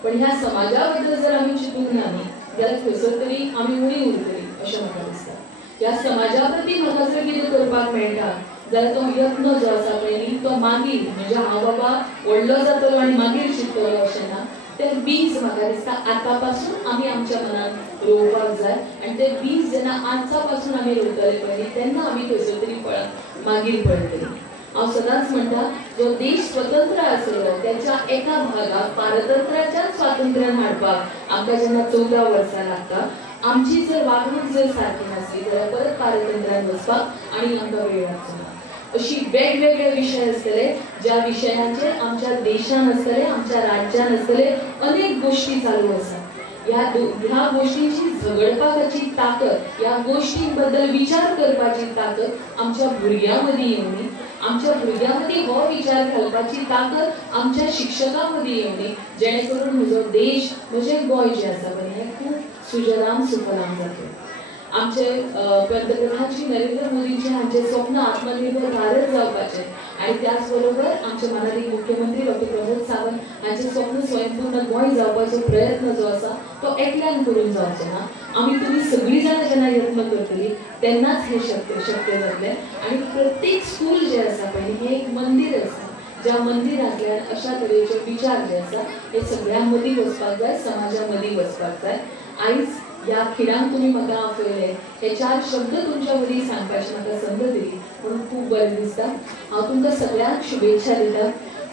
पण ह्या समाजा बद्दल जर आमी चिंतूंक ना न्ही जाल्यार खंयसर तरी आमी उणी उरतलीं अशें म्हाका दिसता. ह्या समाजा प्रती म्हाका जर कितें करपाक मेळटा जाल्यार तो यत्न जो आसा पळय न्ही तो मागीर म्हणजे हांव बाबा व्हडलो जातलो आनी मागीर शिकतलो अशें ना. तें बीज म्हाका दिसता आतां पासून आमी आमच्या मनांत रोवपाक जाय आनी तें बीज जेन्ना आजचा पासून आमी रोवतले पळय न्ही तेन्ना आमी खंयसर तरी फळां मागीर पळयतलीं. हांव सदांच म्हणटा, जो देश स्वतंत्र आसलो त्याच्या एका भागाक पारतंत्र्याच्या स्वातंत्र्यान हाडपाक आमकां जेन्ना 14 वर्सां लागता, आमची जर वागणूक जर सारकी नासली जाल्यार परत पारतंत्र्यान वचपाक आनी आमकां वेळ लागचो ना. अशी वेगवेगळे विषय आसतले ज्या विशयांचेर आमच्या देशान आसतले, आमच्या राज्यान आसतले अनेक गोष्टी चालू आसा. ह्या गोष्टींची झगडपाची ताकद, ह्या गोष्टींबद्दल विचार करपाची ताकद आमच्या भुरग्यां मदीं येवनी, आमच्या भुरग्यां मदीं हो विचार घालपाची ताकद आमच्या शिक्षकां मदीं येवनी, जेणे करून म्हजो देश, म्हजें गोंय जें आसा पळय हें खूब सुजलाम सुफलाम जातलें. आमचे पंतप्रधान श्री नरेंद्र मोदींचे हांचे स्वप्न आत्मनिर्भर भारत जावपाचें आनी त्याच बरोबर आमचे माननीय मुख्यमंत्री डॉक्टर प्रमोद सावंत हांचे स्वप्न स्वयंपूर्ण गोंय जावपाचो प्रयत्न जो आसा तो एकल्यान करून जावचो ना. आमी तुमी सगळीं जाणां जेन्ना यत्न करतलीं तेन्नाच हें शक्य जातलें. आनी प्रत्येक स्कूल जें आसा पळय हें एक मंदीर आसा, ज्या मंदिरांतल्यान अशा तरेचे विचार जे आसा हे सगळ्यां मदीं वचपाक जाय, समाजा मदीं वचपाक जाय. आयज ह्या खिणाक तुमी म्हाका आपयले, हे 4 शब्द तुमच्या मदीं सांगपाची म्हाका संद दिली म्हणून खूब बरें दिसता. हांव तुमकां सगळ्यांक शुभेच्छा दिता.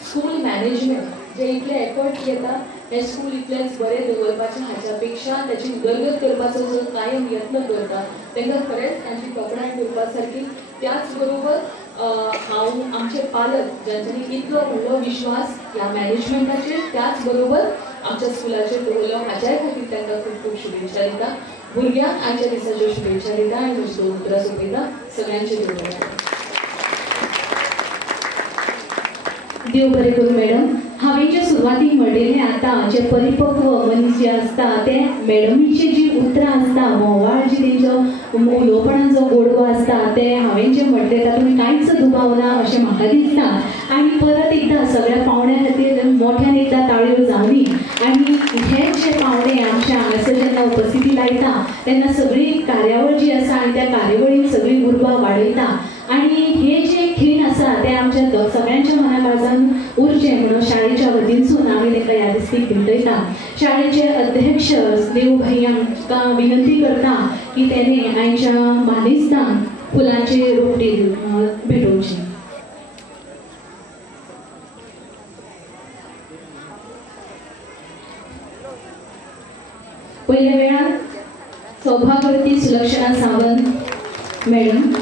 स्कूल मॅनेजमेंट जे इतले एफर्ट घेता हे स्कूल इतलेंच बरें दवरपाचें हाच्या पेक्षा त्याची उदरगत करपाचो जो कायम यत्न करता तांकां खरेंच तांची तोखणाय करपा सारकी. त्याच बरोबर हांव आमचे पालक ज्यांच्यांनी इतलो व्हडलो विश्वास ह्या मॅनेजमेंटाचेर त्याच बरोबर आमच्या स्कुलाचेर दवरलो हाच्याय खातीर तांकां खूब खूब शुभेच्छा दिता. भुरग्यांक आजच्या दिसाच्यो शुभेच्छा दिता आनी म्हजी 2 उतरां सोंपयता. सगळ्यांचे देव बरें करूं. देव बरें करूं मॅडम. हांवें जे सुरवातीक म्हणलेलें आतां जे परिपक्व मनीस जे आसता ते मॅडमीची जी उतरां आसता, मोवाळ जी तेंचो उलोवपणान जो गोडवो आसता ते हांवें जे म्हणलें तातूंत कांयच दुबाव ना अशें म्हाका दिसता. आनी परत एकदां सगळ्या पावण्यां खातीर मोठ्यान एकदां ताळयो जावनी. आनी हे जे पावणे आमच्या हांगासर जेन्ना उपस्थिती लायता तेन्ना सगळी कार्यावळ जी आसा आनी त्या कार्यावळीन सगळी उर्बा वाडयता आनी हे जे खीण आसा ते आमच्या सगळ्यांच्या मनाक आजून उरचें म्हणून शाळेच्या वतीनसून हांवें ताका ह्या दिसतीक भेटयता. शाळेचे अध्यक्ष देव भाई आमकां विनंती करता की तेणे आयच्या मानेस्तांक फुलांचे रोपटे भेटोवची. पहिल्या वेळार सौभाग्यवती सुलक्षणा सावंत मॅडम,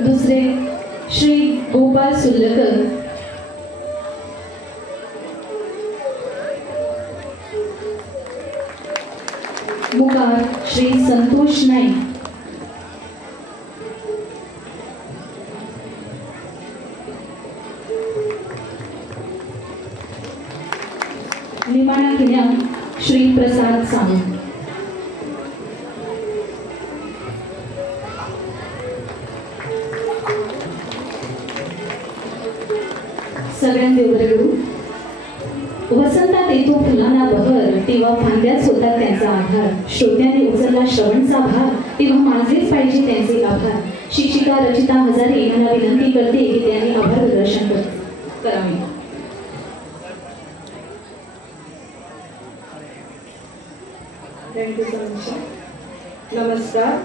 दुसरे श्री गोपाल सुर्लकर, मुखार श्री संतोष नाईक, निमाणा किन्याक श्री प्रसाद सावंत. सगळ्यांना देव बरें करूं. वसंतात येतो फुलांना बहर, तेव्हा फांद्याच होतात त्यांचा आधार. श्रोत्यांनी उचलला श्रवणचा भार, तेव्हा माझेच पाहिजे त्यांचे आभार. शिक्षिका रचिता हजारे यांना विनंती करते की त्यांनी आभार प्रदर्शन करावे. Thank you so much. नमस्कार.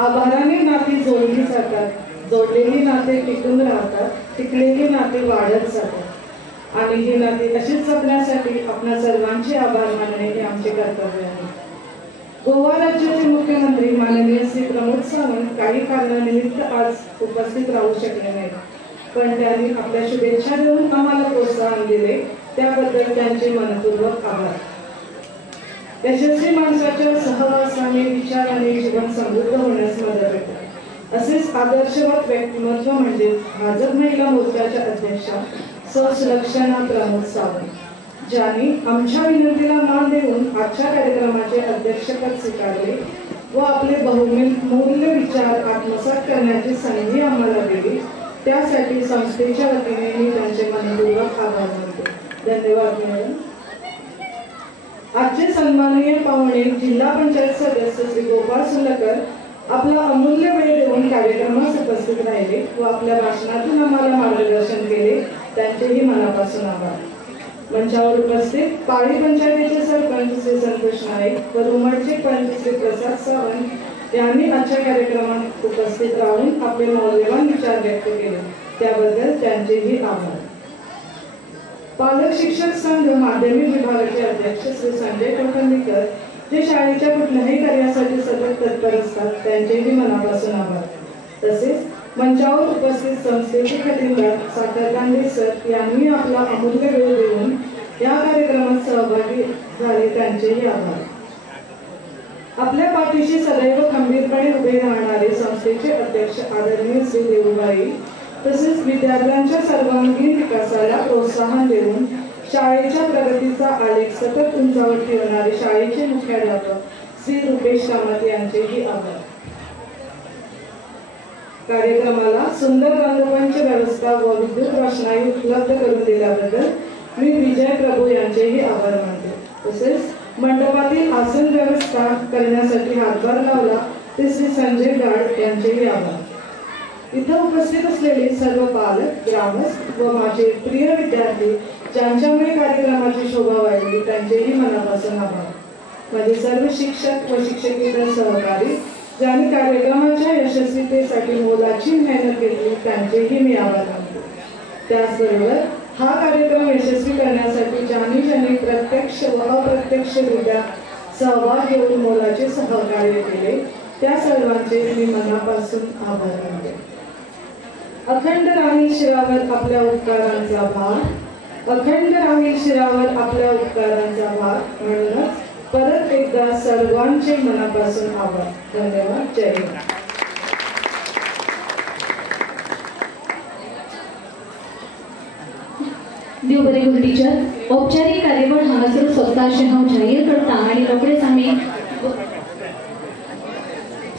आभाराने नाती जोडली जातात, जोडलेली नाते टिकून राहतात, टिकलेली नाते वाढत जातात. आणि ही नाती अशीच जपण्यासाठी आपणा सर्वांचे आभार मानणे हे आमचे कर्तव्य आहे. गोवा राज्याचे मुख्यमंत्री माननीय श्री प्रमोद सावंत काही कारणानिमित्त आज उपस्थित राहू शकले नाहीत, पण त्यांनी आपल्या शुभेच्छा देऊन आम्हाला प्रोत्साहन दिले, त्याबद्दल त्यांचे मनपूर्वक आभार. यशस्वी माणसाच्या सहवासाने विचाराने जीवन समृद्ध होण्यास मदत होते. असेच आदर्शवत व्यक्तिमत्व म्हणजे भाजप महिला मोर्चाच्या अध्यक्षा सौ सुलक्षणा प्रमोद सावंत, ज्यांनी आमच्या विनंतीला मान देऊन आजच्या कार्यक्रमाचे अध्यक्षपद स्वीकारले व आपले बहुमूल्य विचार आत्मसात करण्याची संधी आम्हाला दिली. त्यासाठी संस्थेच्या वतीने मी त्यांचे मनपूर्वक आभार मानते. धन्यवाद मॅडम. आजचे सन्माननीय पाहुणे जिल्हा पंचायत सदस्य श्री गोपाळ सुलकर आपला अमूल्य वेळ देऊन कार्यक्रमास उपस्थित राहिले व आपल्या भाषणातून आम्हाला मार्गदर्शन केले, त्यांचेही मनापासून आभार. मंचावर उपस्थित पाळी पंचायतीचे सरपंच श्री संतोष नाईक व रुमडचे पंच श्री प्रसाद सावंत यांनी आजच्या कार्यक्रमात उपस्थित राहून आपले मौल्यवान विचार व्यक्त केले, त्याबद्दल त्यांचेही आभार. पालक शिक्षक संघ माध्यमिक विभागाचे अध्यक्ष श्री संजय कोठंबीकर जे शाळेच्या कुठल्याही कार्यासाठी सतत तत्पर असतात, त्यांचेही मनापासून आभार. तसेच मंचावर उपस्थित संस्थेचे खजिनदार साखरकांडे सर यांनी आपला अमूल्य वेळ देऊन या कार्यक्रमात सहभागी झाले, त्यांचेही आभार. आपल्या पाठीशी सदैव खंबीरपणे उभे राहणारे संस्थेचे अध्यक्ष आदरणीय श्री देवबाई, तसेच विद्यार्थ्यांच्या सर्वांगीण विकासाला प्रोत्साहन देऊन शाळेच्या प्रगतीचा आलेख सतत उंचावर ठेवणारे शाळेचे मुख्याध्यापक श्री रुपेश कामत यांचेही आभार. कार्यक्रमाला सुंदर रंगमंच व्यवस्था व विद्युत रोषणाई उपलब्ध करून दिल्याबद्दल मी विजय प्रभू यांचेही आभार मानते. तसेच मंडपातील आसन व्यवस्था करण्यासाठी हातभार लावला ते श्री संजय गाड यांचेही आभार. इथं उपस्थित असलेले सर्व पालक, ग्रामस्थ व माझे प्रिय विद्यार्थी ज्यांच्यामुळे कार्यक्रमाची शोभा वाढली, त्यांचेही मनापासून आभार. माझे सर्व शिक्षक व शिक्षकेतर सहकारी ज्यांनी कार्यक्रमाच्या यशस्वीतेसाठी मोलाची मेहनत घेतली, त्यांचेही मी आभार मानते. त्याचबरोबर हा कार्यक्रम यशस्वी करण्यासाठी ज्यांनी प्रत्यक्ष व अप्रत्यक्षरित्या सहभाग घेऊन मोलाचे सहकार्य केले, त्या सर्वांचे मी मनापासून आभार मानते. अखंड राहील शिरावर आपल्या उपकारांचा भार, अखंड राहील शिरावर आपल्या उपकारांचा भार. म्हणूनच परत एकदा सर्वांचे मनापासून आभार. धन्यवाद. जय हिंद. देव बरे करूं टीचर. औपचारिक कार्यक्रम हांगासर स्वताचे हांव जाहीर करता आनी रोखडेच आमी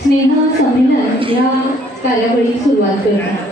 स्नेह संमेलन ह्या कार्यावळीक सुरवात करता.